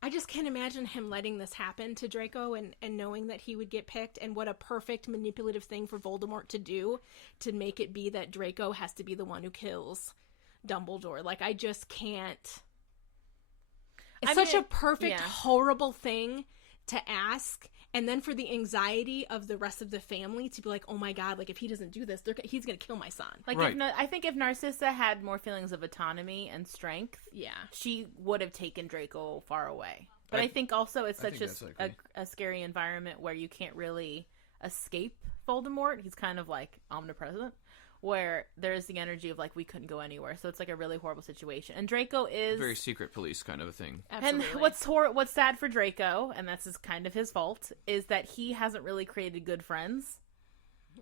I just can't imagine him letting this happen to Draco and knowing that he would get picked, and what a perfect manipulative thing for Voldemort to do to make it be that Draco has to be the one who kills Dumbledore. Like, I just can't. It's such a perfect, horrible thing to ask, and then for the anxiety of the rest of the family to be like, oh my god, like, if he doesn't do this, he's gonna kill my son. Like, right. I think if Narcissa had more feelings of autonomy and strength, she would have taken Draco far away. But I think also it's such a scary environment where you can't really escape Voldemort. He's kind of like omnipresent, where there's the energy of like, we couldn't go anywhere. So it's like a really horrible situation. And Draco is very secret police kind of a thing. Absolutely. And what's sad for Draco, and that's kind of his fault, is that he hasn't really created good friends.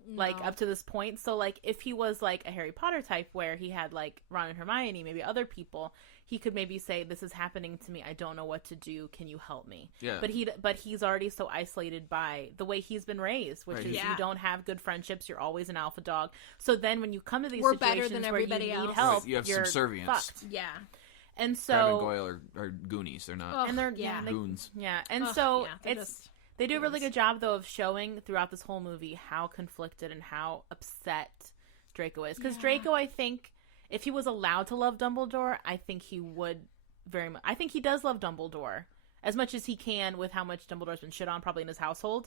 like up to this point. So like if he was like a Harry Potter type where he had like Ron and Hermione, maybe other people, he could maybe say, this is happening to me, I don't know what to do, can you help me? Yeah. But he's already so isolated by the way he's been raised, which is you don't have good friendships, you're always an alpha dog. So then when you come to these situations where you need help, right. You have you're subservience. fucked. Yeah. And so Crabbe and Goyle are Goonies. They're not. And they're goons. And so they do a really good job though of showing throughout this whole movie how conflicted and how upset Draco is. Because Draco, I think, if he was allowed to love Dumbledore, I think he would very much. I think he does love Dumbledore as much as he can with how much Dumbledore's been shit on probably in his household.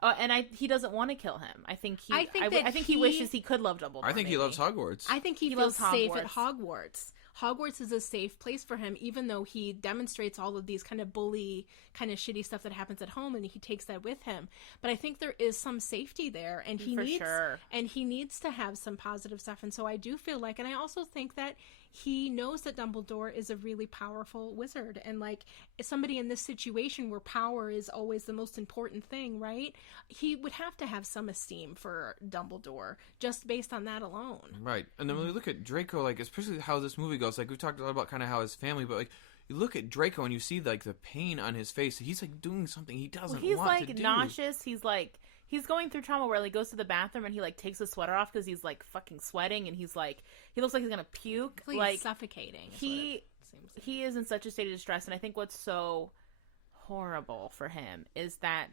And he doesn't want to kill him. I think he wishes he could love Dumbledore. I think he loves Hogwarts. I think he feels safe at Hogwarts. Hogwarts is a safe place for him, even though he demonstrates all of these kind of bully, kind of shitty stuff that happens at home, and he takes that with him. But I think there is some safety there, and he needs to have some positive stuff. And so I do feel like, and I also think that he knows that Dumbledore is a really powerful wizard, and like somebody in this situation where power is always the most important thing, right? He would have to have some esteem for Dumbledore just based on that alone. Right. And then when we look at Draco, like especially how this movie goes, like we talked a lot about kind of how his family, but like you look at Draco and you see like the pain on his face. He's like doing something he doesn't want to do. He's like nauseous. He's going through trauma where he goes to the bathroom and he like takes his sweater off because he's like fucking sweating, and he looks like he's gonna puke. He's like suffocating. He is in such a state of distress, and I think what's so horrible for him is that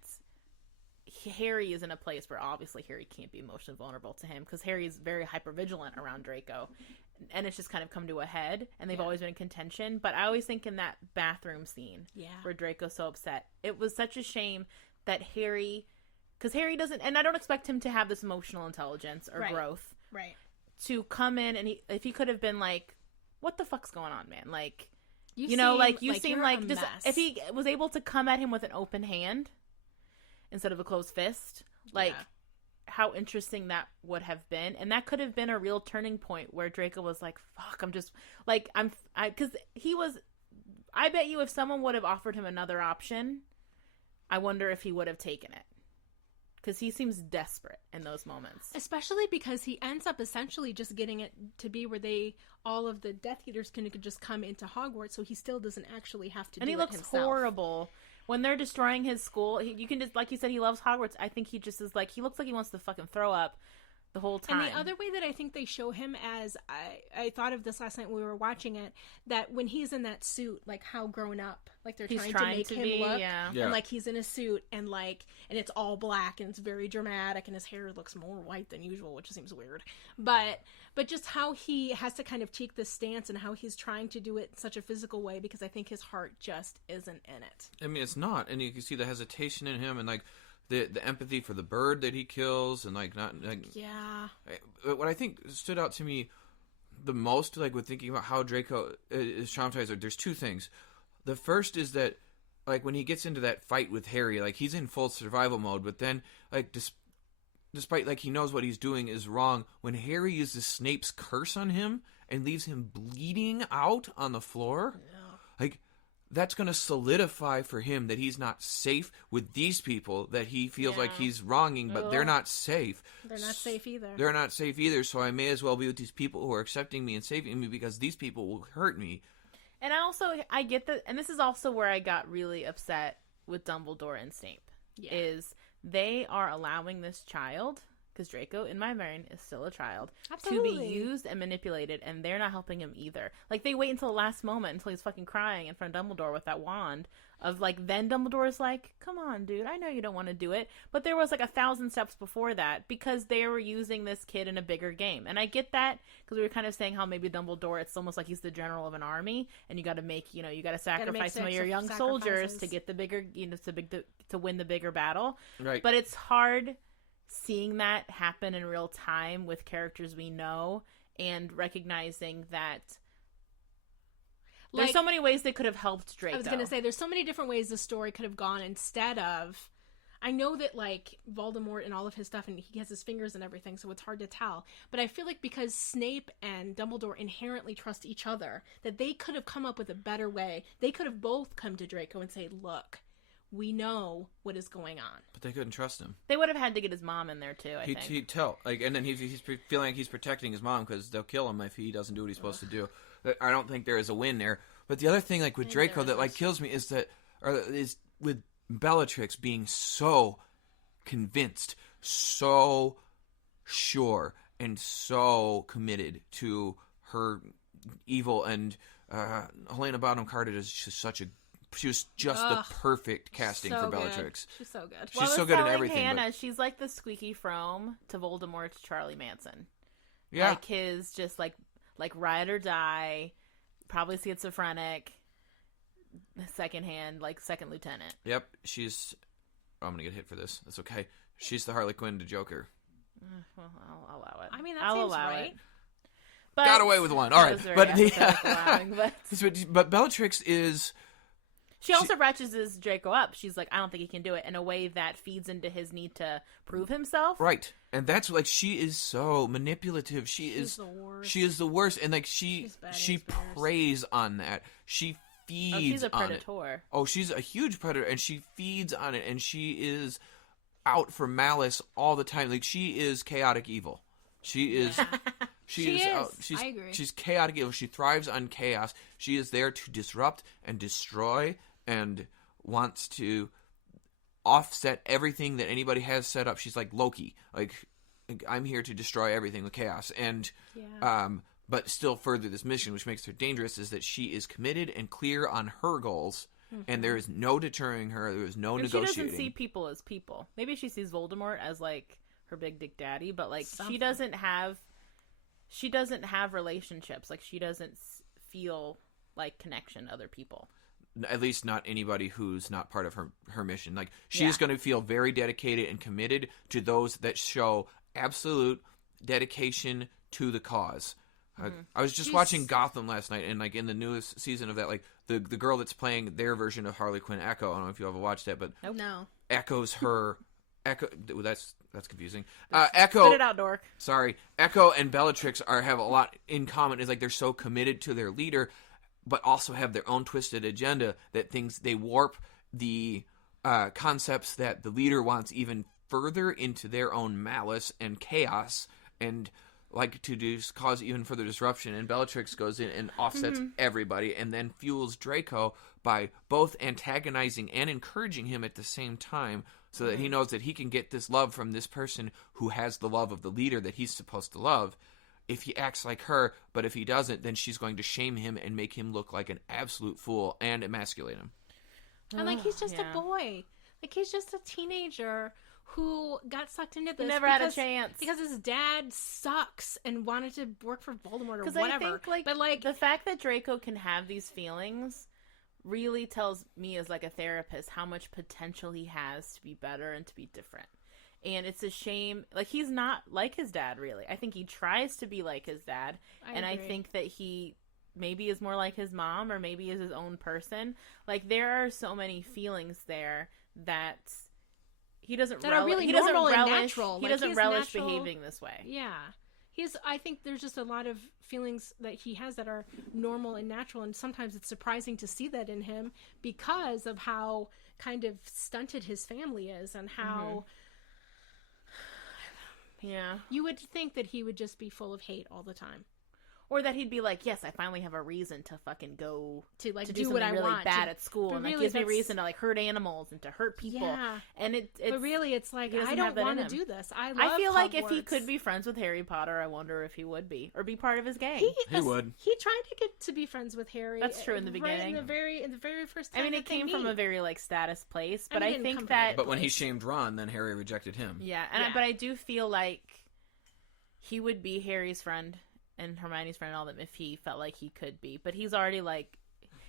Harry is in a place where obviously Harry can't be emotionally vulnerable to him because Harry is very hypervigilant around Draco, and it's just kind of come to a head, and they've always been in contention. But I always think in that bathroom scene where Draco's so upset, it was such a shame that Harry. Because Harry doesn't, and I don't expect him to have this emotional intelligence or growth, right? To come in and if he could have been like, "What the fuck's going on, man?" Like, you seem like just if he was able to come at him with an open hand instead of a closed fist, like how interesting that would have been, and that could have been a real turning point where Draco was like, "Fuck, I'm just like because he was." I bet you if someone would have offered him another option, I wonder if he would have taken it. Because he seems desperate in those moments. Especially because he ends up essentially just getting it to be where all of the Death Eaters can just come into Hogwarts, so he still doesn't actually have to do it himself. And he looks horrible. When they're destroying his school, you can just, like you said, he loves Hogwarts. I think he just is like, he looks like he wants to fucking throw up the whole time. And the other way that I think they show him as, I thought of this last night when we were watching it, that when he's in that suit, like how grown up, like they're trying to make him look, and like he's in a suit, and like, and it's all black, and it's very dramatic, and his hair looks more white than usual, which seems weird, but just how he has to kind of take this stance, and how he's trying to do it in such a physical way, because I think his heart just isn't in it. I mean, it's not, and you can see the hesitation in him, and like, the empathy for the bird that he kills, and like not like what I think stood out to me the most, like with thinking about how Draco is traumatized, there's two things. The first is that like when he gets into that fight with Harry, like he's in full survival mode, but then like despite like he knows what he's doing is wrong, when Harry uses Snape's curse on him and leaves him bleeding out on the floor, like that's going to solidify for him that he's not safe with these people that he feels like he's wronging, but they're not safe. They're not safe either. They're not safe either, so I may as well be with these people who are accepting me and saving me because these people will hurt me. And I get that, and this is also where I got really upset with Dumbledore and Snape, is they are allowing this child, because Draco, in my mind, is still a child, to be used and manipulated, and they're not helping him either. Like, they wait until the last moment, until he's fucking crying in front of Dumbledore with that wand, of, like, then Dumbledore's like, come on, dude, I know you don't want to do it. But there was, like, 1,000 steps before that, because they were using this kid in a bigger game. And I get that, because we were kind of saying how maybe Dumbledore, it's almost like he's the general of an army, and you gotta make, you gotta sacrifice some of your young soldiers to get the bigger, to win the bigger battle. Right. But it's hard seeing that happen in real time with characters we know, and recognizing that there's so many ways they could have helped Draco. I was going to say, there's so many different ways the story could have gone instead of... I know that, like, Voldemort and all of his stuff, and he has his fingers and everything, so it's hard to tell. But I feel like because Snape and Dumbledore inherently trust each other, that they could have come up with a better way. They could have both come to Draco and say, look, we know what is going on. But they couldn't trust him. They would have had to get his mom in there too. I think He'd tell, and then he's feeling like he's protecting his mom because they'll kill him if he doesn't do what he's supposed to do. I don't think there is a win there. But the other thing, like with Draco, that like kills me is with Bellatrix being so convinced, so sure, and so committed to her evil, and Helena Bonham Carter is just she was just the perfect casting for Bellatrix. She's so good. She's so good at everything. Hannah, she's like the squeaky frome to Voldemort's Charlie Manson. Yeah, like his just like ride or die, probably schizophrenic, second lieutenant. Yep, she's. Oh, I'm gonna get hit for this. That's okay. She's the Harley Quinn to Joker. Well, I'll allow it. I mean, that seems right. But got away with one. All right, but Bellatrix is. She also ratchets Draco up. She's like, I don't think he can do it, in a way that feeds into his need to prove himself. Right. And that's like, she is so manipulative. She's the worst. She is the worst. And like, she preys on that. She feeds on it. She's a predator. Oh, she's a huge predator, and she feeds on it, and she is out for malice all the time. Like, she is chaotic evil. She is. I agree. She's chaotic evil. She thrives on chaos. She is there to disrupt and destroy, and wants to offset everything that anybody has set up. She's like Loki. Like, I'm here to destroy everything with chaos. And but still further this mission, which makes her dangerous, is that she is committed and clear on her goals, and there is no deterring her. There is no negotiating. She doesn't see people as people. Maybe she sees Voldemort as like her big dick daddy, but like she doesn't have relationships. Like, she doesn't feel like connection to other people. At least not anybody who's not part of her mission. Like, she's going to feel very dedicated and committed to those that show absolute dedication to the cause. I was just watching Gotham last night, and like in the newest season of that, like the girl that's playing their version of Harley Quinn, Echo. I don't know if you ever watched that, but no. Echo's her. Echo. That's confusing. Echo. Spit it out, dork. Sorry. Echo and Bellatrix have a lot in common. It's like they're so committed to their leader, but also have their own twisted agenda that they warp the concepts that the leader wants even further into their own malice and chaos, and like to cause even further disruption. And Bellatrix goes in and offsets everybody, and then fuels Draco by both antagonizing and encouraging him at the same time, so that he knows that he can get this love from this person who has the love of the leader that he's supposed to love, if he acts like her. But if he doesn't, then she's going to shame him and make him look like an absolute fool and emasculate him. And like, he's just a boy. Like, he's just a teenager who got sucked into this. Never had a chance. Because his dad sucks and wanted to work for Voldemort or whatever. I think, but like, the fact that Draco can have these feelings really tells me, as like a therapist, how much potential he has to be better and to be different. And it's a shame, like, he's not like his dad, really. I think he tries to be like his dad, I think that he maybe is more like his mom, or maybe is his own person. Like, there are so many feelings there that he doesn't relish. He doesn't relish behaving this way. Yeah. I think there's just a lot of feelings that he has that are normal and natural, and sometimes it's surprising to see that in him because of how kind of stunted his family is, and how you would think that he would just be full of hate all the time. Or that he'd be like, yes, I finally have a reason to fucking go to do something what I really want bad at school, and that gives me a reason to like hurt animals and to hurt people. Yeah. And but really, it's like, I don't want to do this. I feel Hogwarts. Like if he could be friends with Harry Potter, I wonder if he would be, or be part of his gang. He would. He tried to get to be friends with Harry. That's true in the beginning. In the very first time. I mean, it came from a very like status place, but I think But when he shamed Ron, then Harry rejected him. Yeah, but I do feel like he would be Harry's friend and Hermione's friend and all them if he felt like he could be. But he's already like,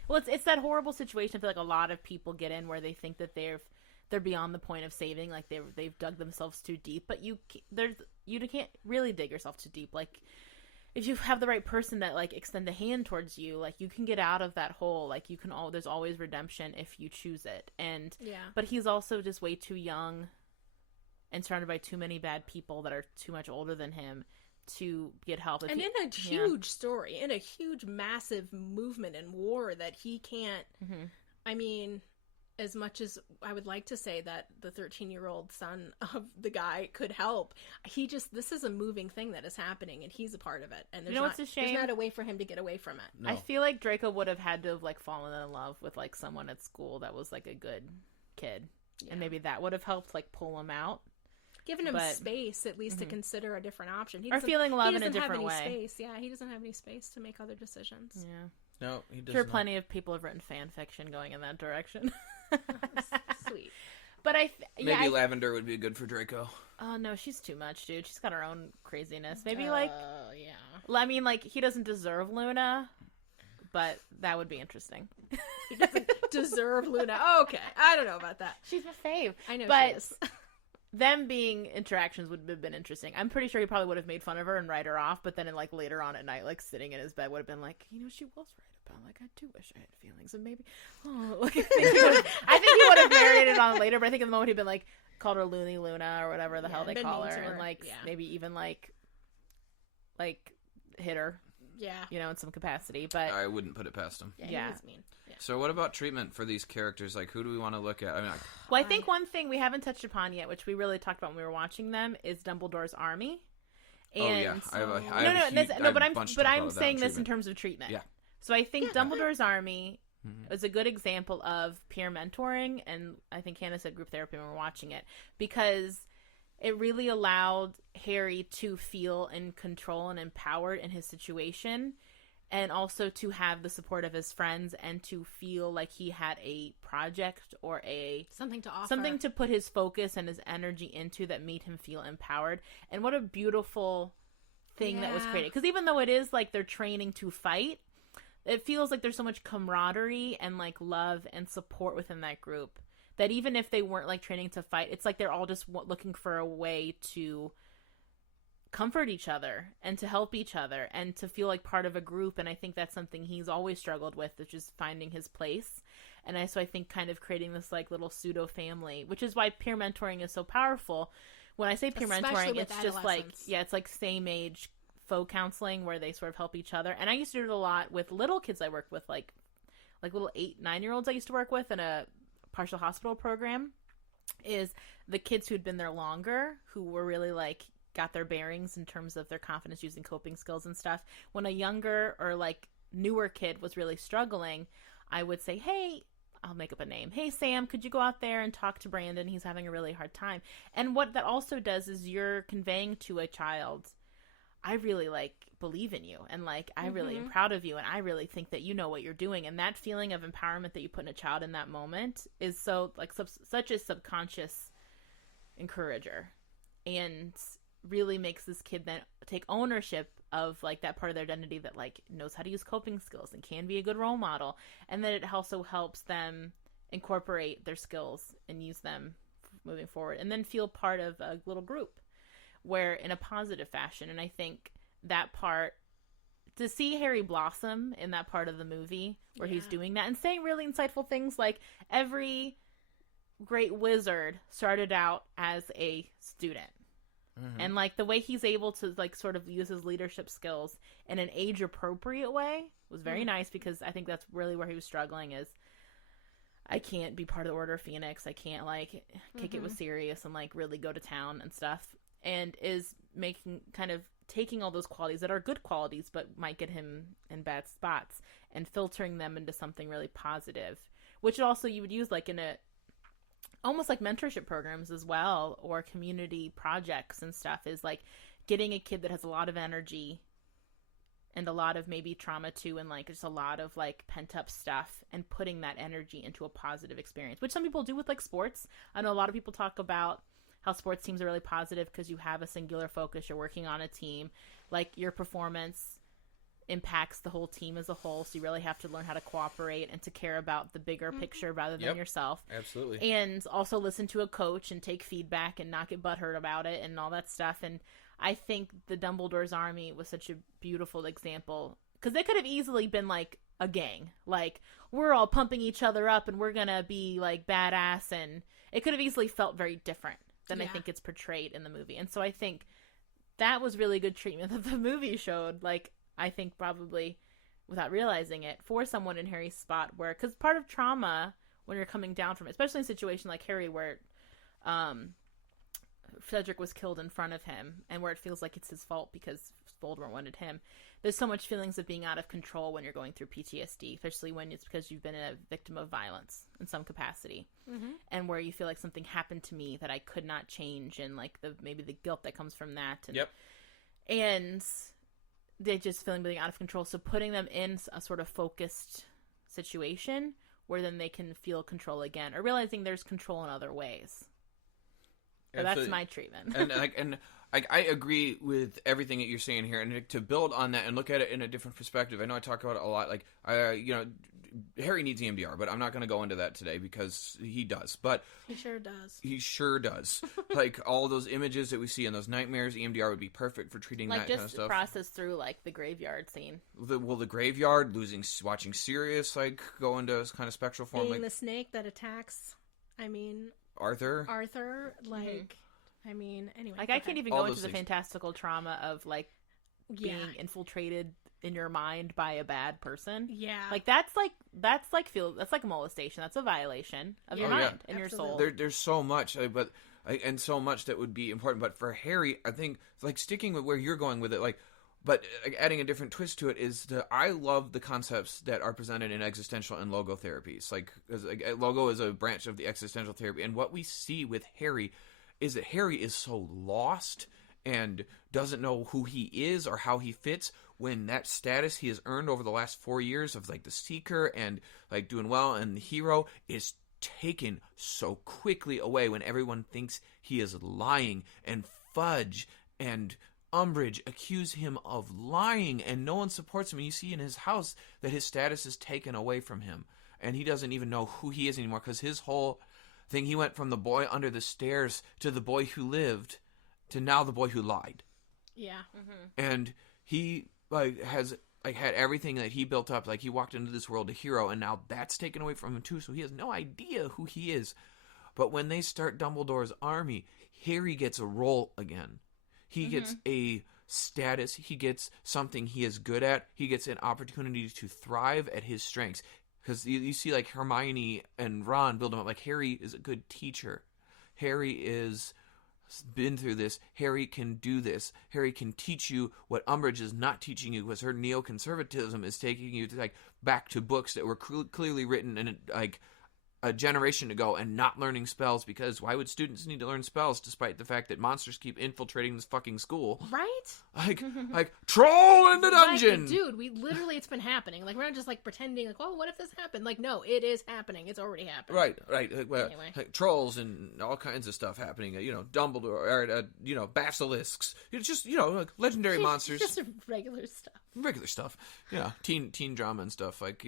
well, it's that horrible situation I feel like a lot of people get in, where they think that they're beyond the point of saving, like they've dug themselves too deep. But you can't really dig yourself too deep. Like, if you have the right person that like extend a hand towards you, like, you can get out of that hole. Like, you can there's always redemption if you choose it. And but he's also just way too young and surrounded by too many bad people that are too much older than him to get help. And in a huge story, in a huge, massive movement and war that he can't, I mean, as much as I would like to say that the 13-year-old son of the guy could help, this is a moving thing that is happening, and he's a part of it. And what's a shame? There's not a way for him to get away from it. No. I feel like Draco would have had to have like fallen in love with like someone at school that was like a good kid, and maybe that would have helped like pull him out. Given him space, at least, to consider a different option. Or feeling love in a different way. Space. Yeah, he doesn't have any space to make other decisions. Yeah. No, he doesn't. Sure, plenty of people have written fan fiction going in that direction. Sweet. But maybe Lavender would be good for Draco. Oh no, she's too much, dude. She's got her own craziness. Maybe yeah. I mean, like, he doesn't deserve Luna, but that would be interesting. He doesn't deserve Luna. Okay, I don't know about that. She's my fave. I know, but she is. them being interactions would have been interesting. I'm pretty sure he probably would have made fun of her and write her off, but then like later on at night, like sitting in his bed, would have been like, she was right about, like, I do wish I had feelings, and maybe, like, I think he would have narrated on later, but I think in the moment he'd been like, called her Looney Luna or whatever the hell they call her, and like maybe even like hit her. Yeah. In some capacity, but I wouldn't put it past him. Yeah. He was mean. Yeah. So what about treatment for these characters? Like, who do we want to look at? I mean, well, I think one thing we haven't touched upon yet, which we really talked about when we were watching them, is Dumbledore's army. And but I'm saying this in terms of treatment. Yeah. So I think Dumbledore's army is a good example of peer mentoring, and I think Hannah said group therapy when we were watching it, because it really allowed Harry to feel in control and empowered in his situation, and also to have the support of his friends and to feel like he had a project or something to offer, something to put his focus and his energy into that made him feel empowered. And what a beautiful thing that was created. Because even though it is like they're training to fight, it feels like there's so much camaraderie and like love and support within that group that even if they weren't like training to fight, it's like they're all just looking for a way to comfort each other and to help each other and to feel like part of a group. And I think that's something he's always struggled with, which is finding his place. And so I think kind of creating this like little pseudo family, which is why peer mentoring is so powerful. When I say peer mentoring, it's just like, it's like same age faux counseling where they sort of help each other. And I used to do it a lot with little kids I worked with, like little 8-9-year-olds I used to work with in a partial hospital program, is the kids who'd been there longer, who were really like got their bearings in terms of their confidence using coping skills and stuff. When a younger or like newer kid was really struggling, I would say, hey, I'll make up a name. Hey, Sam, could you go out there and talk to Brandon? He's having a really hard time. And what that also does is you're conveying to a child, I really like believe in you, and like I really am proud of you, and I really think that you know what you're doing. And that feeling of empowerment that you put in a child in that moment is so like such a subconscious encourager, and really makes this kid then take ownership of like that part of their identity that like knows how to use coping skills and can be a good role model, and that it also helps them incorporate their skills and use them moving forward, and then feel part of a little group where in a positive fashion. And I think that part, to see Harry blossom in that part of the movie where he's doing that and saying really insightful things like every great wizard started out as a student. And like the way he's able to like sort of use his leadership skills in an age appropriate way was very nice, because I think that's really where he was struggling, is I can't be part of the Order of Phoenix. I can't like kick it with Sirius and like really go to town and stuff. And is making kind of taking all those qualities that are good qualities but might get him in bad spots and filtering them into something really positive, which also you would use like in a almost like mentorship programs as well, or community projects and stuff, is like getting a kid that has a lot of energy and a lot of maybe trauma too, and like just a lot of like pent up stuff, and putting that energy into a positive experience, which some people do with like sports. I know a lot of people talk about how sports teams are really positive because you have a singular focus, you're working on a team, like your performance impacts the whole team as a whole, so you really have to learn how to cooperate and to care about the bigger picture rather than yourself. Absolutely. And also listen to a coach and take feedback and not get butthurt about it and all that stuff. And I think the Dumbledore's Army was such a beautiful example, because they could have easily been like a gang, like we're all pumping each other up and we're gonna be like badass, and it could have easily felt very different than I think it's portrayed in the movie. And so I think that was really good treatment that the movie showed, like I think probably without realizing it, for someone in Harry's spot, where, because part of trauma when you're coming down from it, especially in a situation like Harry where Cedric was killed in front of him and where it feels like it's his fault because Voldemort wanted him. There's so much feelings of being out of control when you're going through PTSD, especially when it's because you've been a victim of violence in some capacity, and where you feel like something happened to me that I could not change, and like maybe the guilt that comes from that. And, and they just feeling being out of control. So putting them in a sort of focused situation where then they can feel control again, or realizing there's control in other ways. So that's my treatment. and I agree with everything that you're saying here, and to build on that and look at it in a different perspective. I know I talk about it a lot. Like, Harry needs EMDR, but I'm not going to go into that today because he does. But he sure does. He sure does. Like all those images that we see in those nightmares, EMDR would be perfect for treating that kind of stuff. Like just process through like the graveyard scene. The graveyard, watching Sirius like go into kind of spectral form, being like the snake that attacks. I mean, Arthur, like. I mean, anyway. Like, I can't even go into the fantastical trauma of, like, being infiltrated in your mind by a bad person. Yeah. Like, that's like molestation. That's a violation of your mind and your soul. There's so much, and so much that would be important. But for Harry, I think, like, sticking with where you're going with it, like, but adding a different twist to it is I love the concepts that are presented in existential and logotherapies. Like, logo is a branch of the existential therapy. And what we see with Harry is that Harry is so lost and doesn't know who he is or how he fits when that status he has earned over the last 4 years of like the Seeker and like doing well and the hero is taken so quickly away when everyone thinks he is lying, and Fudge and Umbridge accuse him of lying and no one supports him. And you see in his house that his status is taken away from him and he doesn't even know who he is anymore because his whole thing, he went from the boy under the stairs to the boy who lived to now the boy who lied. Yeah. And he has had everything that he built up. Like he walked into this world a hero, and now that's taken away from him too. So he has no idea who he is. But when they start Dumbledore's army, Harry gets a role again. He gets a status. He gets something he is good at. He gets an opportunity to thrive at his strengths. Because you see, like, Hermione and Ron build him up. Like, Harry is a good teacher. Harry is been through this. Harry can do this. Harry can teach you what Umbridge is not teaching you because her neoconservatism is taking you to, like, back to books that were clearly written in, like, a generation ago and not learning spells because why would students need to learn spells despite the fact that monsters keep infiltrating this fucking school? Right? Like troll in the dungeon! Like, dude, it's been happening. Like, we're not just, like, pretending, like, oh, what if this happened? Like, no, it is happening. It's already happened. Right. Well, anyway. Like, trolls and all kinds of stuff happening. Dumbledore, or, basilisks. It's just, like, legendary monsters. Just regular stuff. Teen drama and stuff. Like,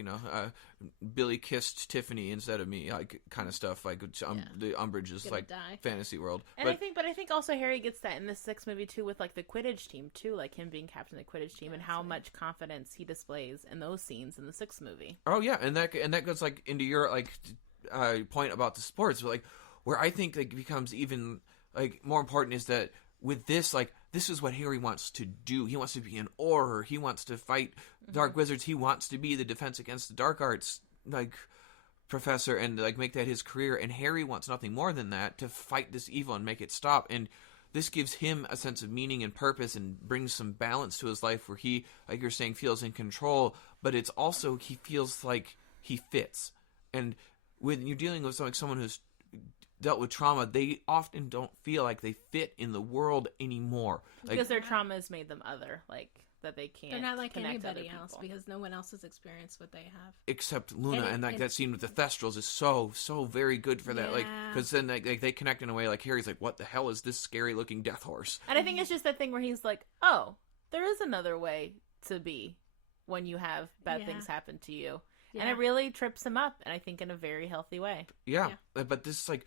Billy kissed Tiffany instead of me, like, kind of stuff. Like, the Umbridge's, like, fantasy world. And I think also Harry gets that in the sixth movie, too, with, like, the Quidditch team, too. Like, him being captain of the Quidditch team and how much confidence he displays in those scenes in the sixth movie. Oh, yeah. And that goes, like, into your, like, point about the sports. But, like, where I think, like, becomes even, like, more important is that with this, like, this is what Harry wants to do. He wants to be an Auror. He wants to fight dark wizards. He wants to be the defense against the dark arts, like, professor, and, like, make that his career. And Harry wants nothing more than that, to fight this evil and make it stop. And this gives him a sense of meaning and purpose and brings some balance to his life where he, like you're saying, feels in control. But it's also, he feels like he fits. And when you're dealing with someone who's dealt with trauma, they often don't feel like they fit in the world anymore. Because their trauma has made them other, like, that they can't. They're not like anybody else because no one else has experienced what they have. Except Luna, and that scene with the Thestrals is so very good for that. Like, because then they connect in a way, like, Harry's like, what the hell is this scary looking death horse? And I think it's just that thing where he's like, oh, there is another way to be when you have bad things happen to you. Yeah. And it really trips him up, and I think in a very healthy way. Yeah. But this, like,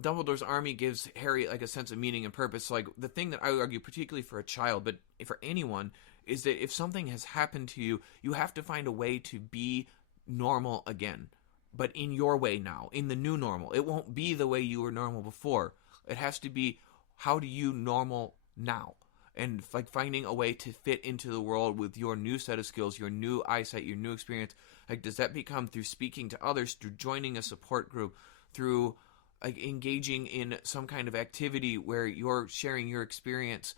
Dumbledore's army gives Harry, like, a sense of meaning and purpose. Like, the thing that I would argue, particularly for a child, but for anyone, is that if something has happened to you, you have to find a way to be normal again. But in your way now, in the new normal. It won't be the way you were normal before. It has to be, how do you normal now? And, like, finding a way to fit into the world with your new set of skills, your new eyesight, your new experience. Like, does that become through speaking to others, through joining a support group, through like engaging in some kind of activity where you're sharing your experience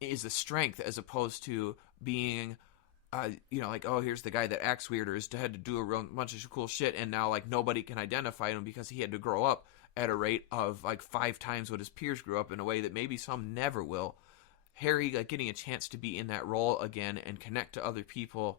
is a strength, as opposed to being like, oh, here's the guy that acts weird or has had to do a real bunch of cool shit, and now like nobody can identify him because he had to grow up at a rate of like 5 times what his peers grew up in a way that maybe some never will. Harry, like, getting a chance to be in that role again and connect to other people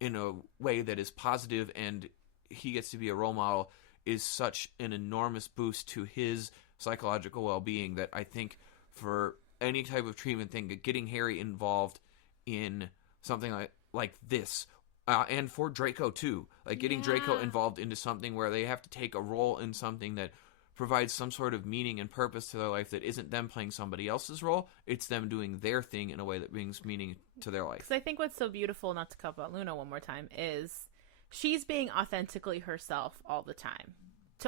in a way that is positive, and he gets to be a role model, is such an enormous boost to his psychological well-being that I think for any type of treatment thing, getting Harry involved in something like this, and for Draco too, like getting Draco involved into something where they have to take a role in something that provides some sort of meaning and purpose to their life that isn't them playing somebody else's role, it's them doing their thing in a way that brings meaning to their life. Because I think what's so beautiful, not to cut about Luna one more time, is she's being authentically herself all the time,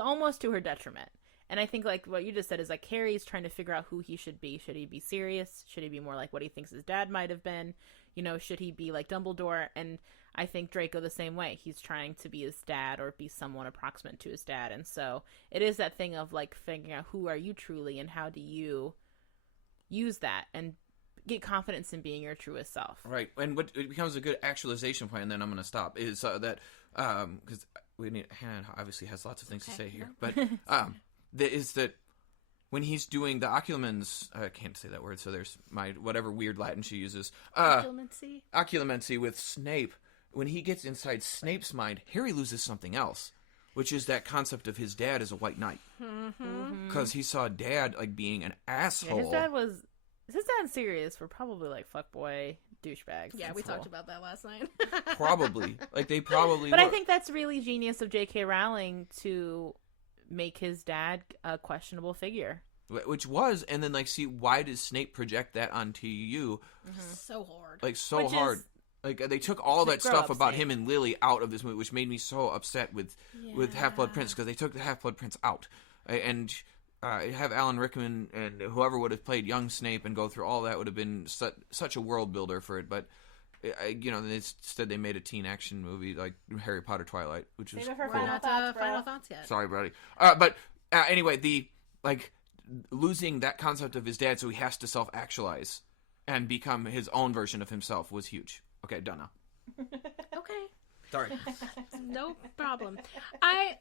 almost to her detriment. And I think, like, what you just said is, like, Harry's trying to figure out who he should be. Should he be serious? Should he be more like what he thinks his dad might have been? You know, should he be like Dumbledore? And I think Draco the same way. He's trying to be his dad or be someone approximate to his dad. And so it is that thing of, like, figuring out who are you truly and how do you use that and get confidence in being your truest self. Right. And what it becomes a good actualization point, and then I'm going to stop, is that, because Hannah obviously has lots of things to say here, but is that when he's doing the occlumency, I can't say that word, so there's my whatever weird Latin she uses. Occlumency with Snape. When he gets inside Snape's mind, Harry loses something else, which is that concept of his dad as a white knight. Because he saw Dad like being an asshole. Yeah, his dad's serious for probably like fuckboy douchebags. Yeah, we talked about that last night. Probably. Like, they probably But I think that's really genius of J.K. Rowling to make his dad a questionable figure. Which was, and then, like, see, why does Snape project that onto you? So hard. Like, so hard. Like, they took all that stuff about him and Lily out of this movie, which made me so upset with Half-Blood Prince, because they took the Half-Blood Prince out. And have Alan Rickman and whoever would have played young Snape and go through all that would have been such a world builder for it. But, instead they made a teen action movie like Harry Potter Twilight, which was cool. Final thoughts yet. Sorry, buddy. Anyway, losing that concept of his dad, so he has to self-actualize and become his own version of himself, was huge. Okay, done now. Okay. Sorry. No problem. I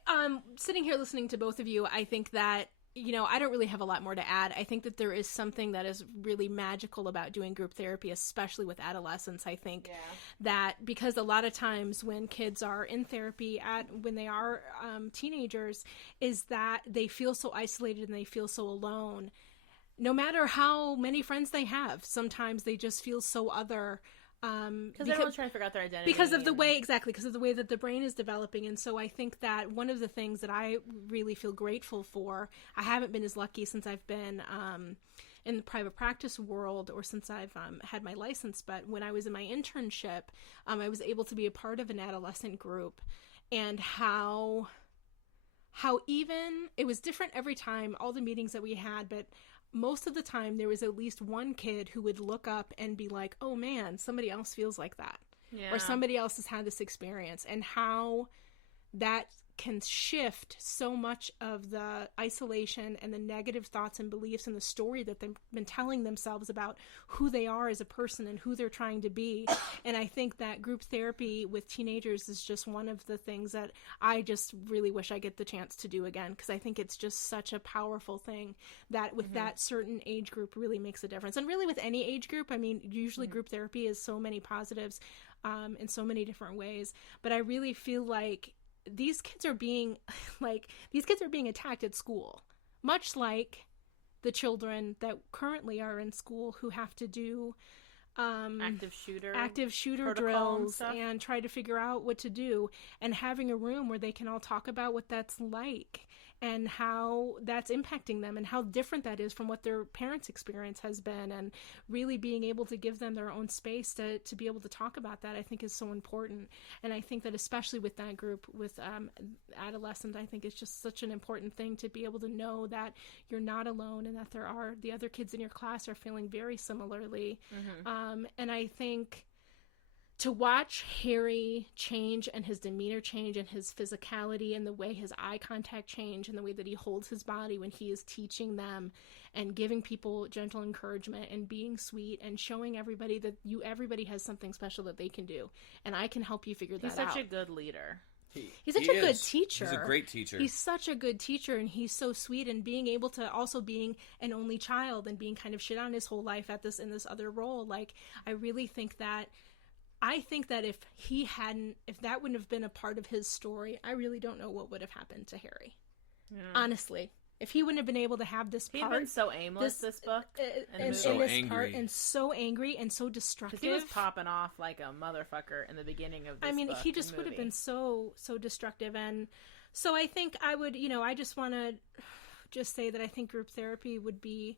sitting here listening to both of you, I think that, I don't really have a lot more to add. I think that there is something that is really magical about doing group therapy, especially with adolescents. I think that because a lot of times when kids are in therapy when they are teenagers, is that they feel so isolated and they feel so alone. No matter how many friends they have, sometimes they just feel so other. Because everyone's trying to figure out their identity. Because of the way that the brain is developing. And so I think that one of the things that I really feel grateful for, I haven't been as lucky since I've been in the private practice world or since I've had my license, but when I was in my internship, I was able to be a part of an adolescent group, and how even, it was different every time, all the meetings that we had, but most of the time there was at least one kid who would look up and be like, oh man, somebody else feels like that. Or somebody else has had this experience, and how that can shift so much of the isolation and the negative thoughts and beliefs and the story that they've been telling themselves about who they are as a person and who they're trying to be. And I think that group therapy with teenagers is just one of the things that I just really wish I get the chance to do again, because I think it's just such a powerful thing that with that certain age group really makes a difference. And really with any age group, I mean, usually group therapy is so many positives in so many different ways, but I really feel like these kids are being attacked at school, much like the children that currently are in school who have to do active shooter drills and try to figure out what to do, and having a room where they can all talk about what that's like and how that's impacting them and how different that is from what their parents' experience has been, and really being able to give them their own space to be able to talk about that, I think is so important. And I think that especially with that group, with adolescents, I think it's just such an important thing to be able to know that you're not alone and that the other kids in your class are feeling very similarly. And I think to watch Harry change and his demeanor change and his physicality and the way his eye contact change and the way that he holds his body when he is teaching them and giving people gentle encouragement and being sweet and showing everybody that everybody has something special that they can do, and I can help you figure that out. He's such a good leader. He's such a good teacher. He's a great teacher. He's such a good teacher, and he's so sweet, and being able to also being an only child and being kind of shit on his whole life in this other role. Like, I really think that if that wouldn't have been a part of his story, I really don't know what would have happened to Harry. Yeah. Honestly. If he wouldn't have been able to have this part. He'd been so aimless, this book. And so angry. And so angry and so destructive. He was popping off like a motherfucker in the beginning of this book. He just would have been so destructive. And so I think I would, I just want to just say that I think group therapy would be,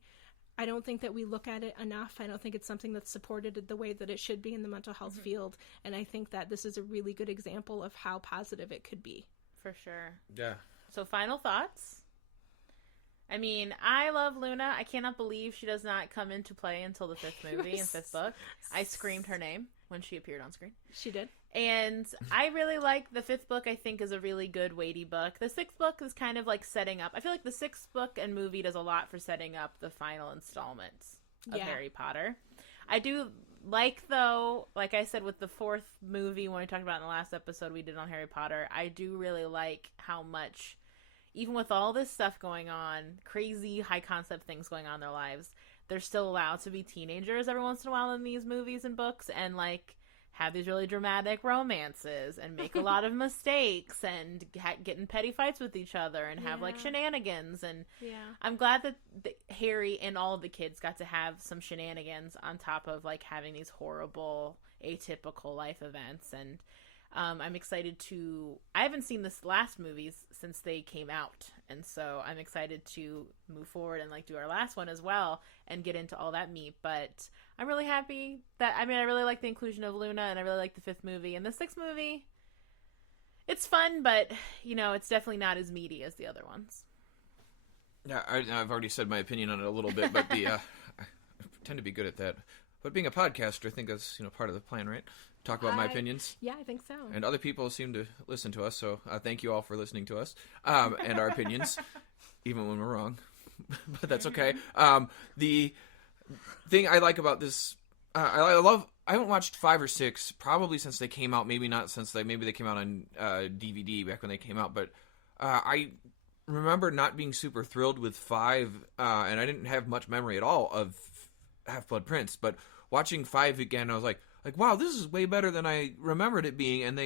I don't think that we look at it enough. I don't think it's something that's supported the way that it should be in the mental health field. And I think that this is a really good example of how positive it could be. For sure. Yeah. So final thoughts? I mean, I love Luna. I cannot believe she does not come into play until the 5th movie and 5th book. I screamed her name when she appeared on screen. She did. And I really like the 5th book. I think is a really good weighty book. The 6th book is kind of like setting up. I feel like the 6th book and movie does a lot for setting up the final installments of Harry Potter. I do like, though, like I said with the 4th movie when we talked about in the last episode we did on Harry Potter, I do really like how much, even with all this stuff going on, crazy high concept things going on in their lives, they're still allowed to be teenagers every once in a while in these movies and books and like have these really dramatic romances and make a lot of mistakes and get in petty fights with each other and have like shenanigans. And I'm glad that Harry and all of the kids got to have some shenanigans on top of like having these horrible atypical life events. And I'm excited I haven't seen this last movies since they came out, and so I'm excited to move forward and like do our last one as well and get into all that meat. But I'm really happy that, I really like the inclusion of Luna, and I really like the 5th movie. And the 6th movie, it's fun, but it's definitely not as meaty as the other ones. Yeah, I've already said my opinion on it a little bit, but I tend to be good at that. But being a podcaster, I think that's part of the plan, right? Talk about my opinions. Yeah, I think so. And other people seem to listen to us, so thank you all for listening to us and our opinions, even when we're wrong. But that's okay. The thing I like about this, I haven't watched 5 or 6 probably since they came out. Maybe not since maybe they came out on DVD back when they came out. But I remember not being super thrilled with 5, and I didn't have much memory at all of Half-Blood Prince. But watching 5 again, I was like, wow, this is way better than I remembered it being. And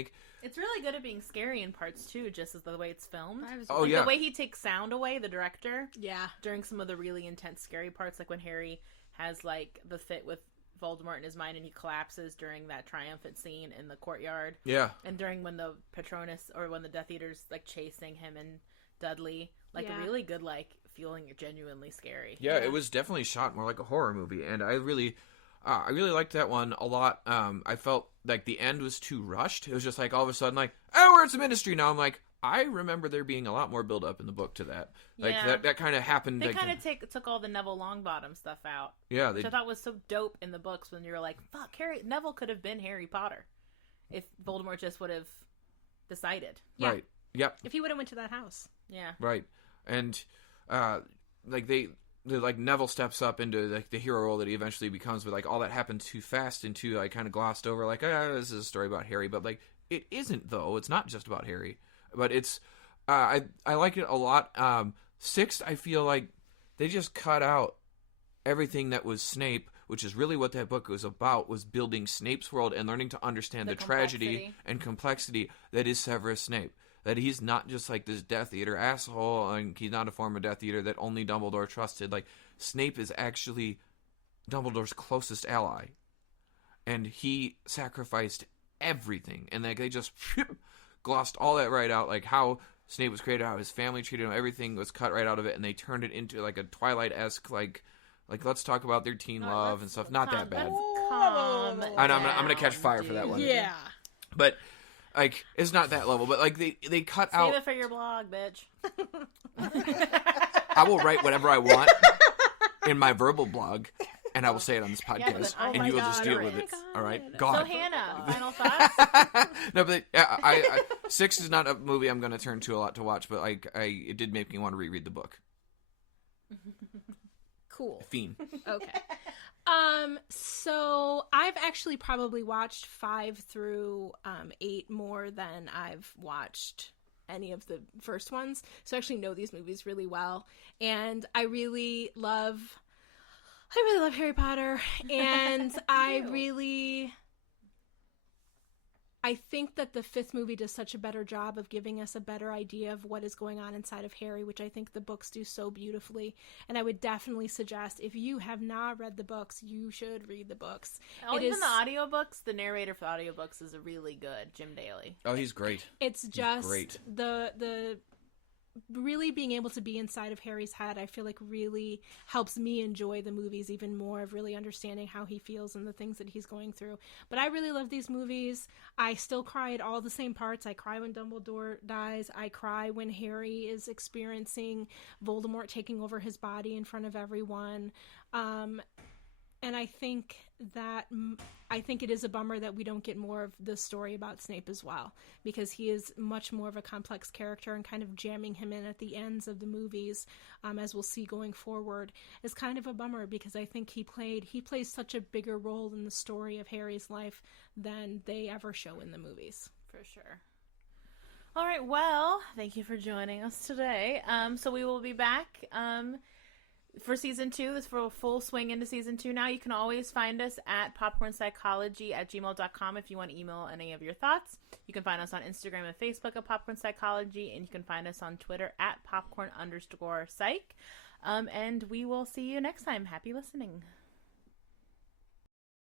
it's really good at being scary in parts too, just as the way it's filmed. The way he takes sound away, the director. Yeah. During some of the really intense, scary parts, like when Harry has like the fit with Voldemort in his mind and he collapses during that triumphant scene in the courtyard. Yeah. And during when the Patronus or when the Death Eater's like chasing him and Dudley, like really good, like feeling genuinely scary. Yeah, it was definitely shot more like a horror movie, and I really liked that one a lot. I felt like the end was too rushed. It was just like all of a sudden, like, oh, we're at some ministry now. I'm like, I remember there being a lot more build up in the book to that. Like that kind of happened. They kind of took all the Neville Longbottom stuff out. Yeah, which I thought was so dope in the books when you were like, fuck, Neville could have been Harry Potter if Voldemort just would have decided. Yeah. Right. Yep. If he would have went to that house. Yeah. Right. And like Neville steps up into like the hero role that he eventually becomes, but like all that happened too fast and too like kind of glossed over. Like, this is a story about Harry, but like it isn't though. It's not just about Harry, but it's I like it a lot. 6th, I feel like they just cut out everything that was Snape, which is really what that book was about, was building Snape's world and learning to understand the tragedy and complexity that is Severus Snape. That he's not just like this Death Eater asshole, and he's not a former Death Eater that only Dumbledore trusted. Like, Snape is actually Dumbledore's closest ally. And he sacrificed everything. And like they just glossed all that right out. Like how Snape was created, how his family treated him, everything was cut right out of it, and they turned it into like a Twilight-esque, like let's talk about their teen love and stuff. Not that bad. I know, I'm gonna catch fire for that one. Yeah. But like, it's not that level, but like they cut out. Save it for your blog, bitch. I will write whatever I want in my verbal blog. and I will say it on this podcast, oh and my you will just God, deal all with right. it. All right, So God. Hannah, final thoughts? No, but I 6 is not a movie I'm going to turn to a lot to watch, but it did make me want to reread the book. Cool. Fiend. Okay. So I've actually probably watched 5 through 8 more than I've watched any of the first ones. So I actually know these movies really well. And I really love Harry Potter. And I think that the 5th movie does such a better job of giving us a better idea of what is going on inside of Harry, which I think the books do so beautifully. And I would definitely suggest, if you have not read the books, you should read the books. Even the audiobooks, the narrator for the audiobooks is really good, Jim Daly. Oh, he's great. It's just great. The really being able to be inside of Harry's head, I feel like really helps me enjoy the movies even more, of really understanding how he feels and the things that he's going through. But I really love these movies. I still cry at all the same parts. I cry when Dumbledore dies. I cry when Harry is experiencing Voldemort taking over his body in front of everyone. And I think it is a bummer that we don't get more of the story about Snape as well, because he is much more of a complex character, and kind of jamming him in at the ends of the movies, as we'll see going forward, is kind of a bummer, because I think he plays such a bigger role in the story of Harry's life than they ever show in the movies. For sure. All right, well, thank you for joining us today. So we will be back for season 2. This for a full swing into season 2 now. You can always find us at popcornpsychology@gmail.com if you want to email any of your thoughts. You can find us on Instagram and Facebook at Popcorn Psychology, and you can find us on Twitter at popcorn_psych. And we will see you next time. Happy listening.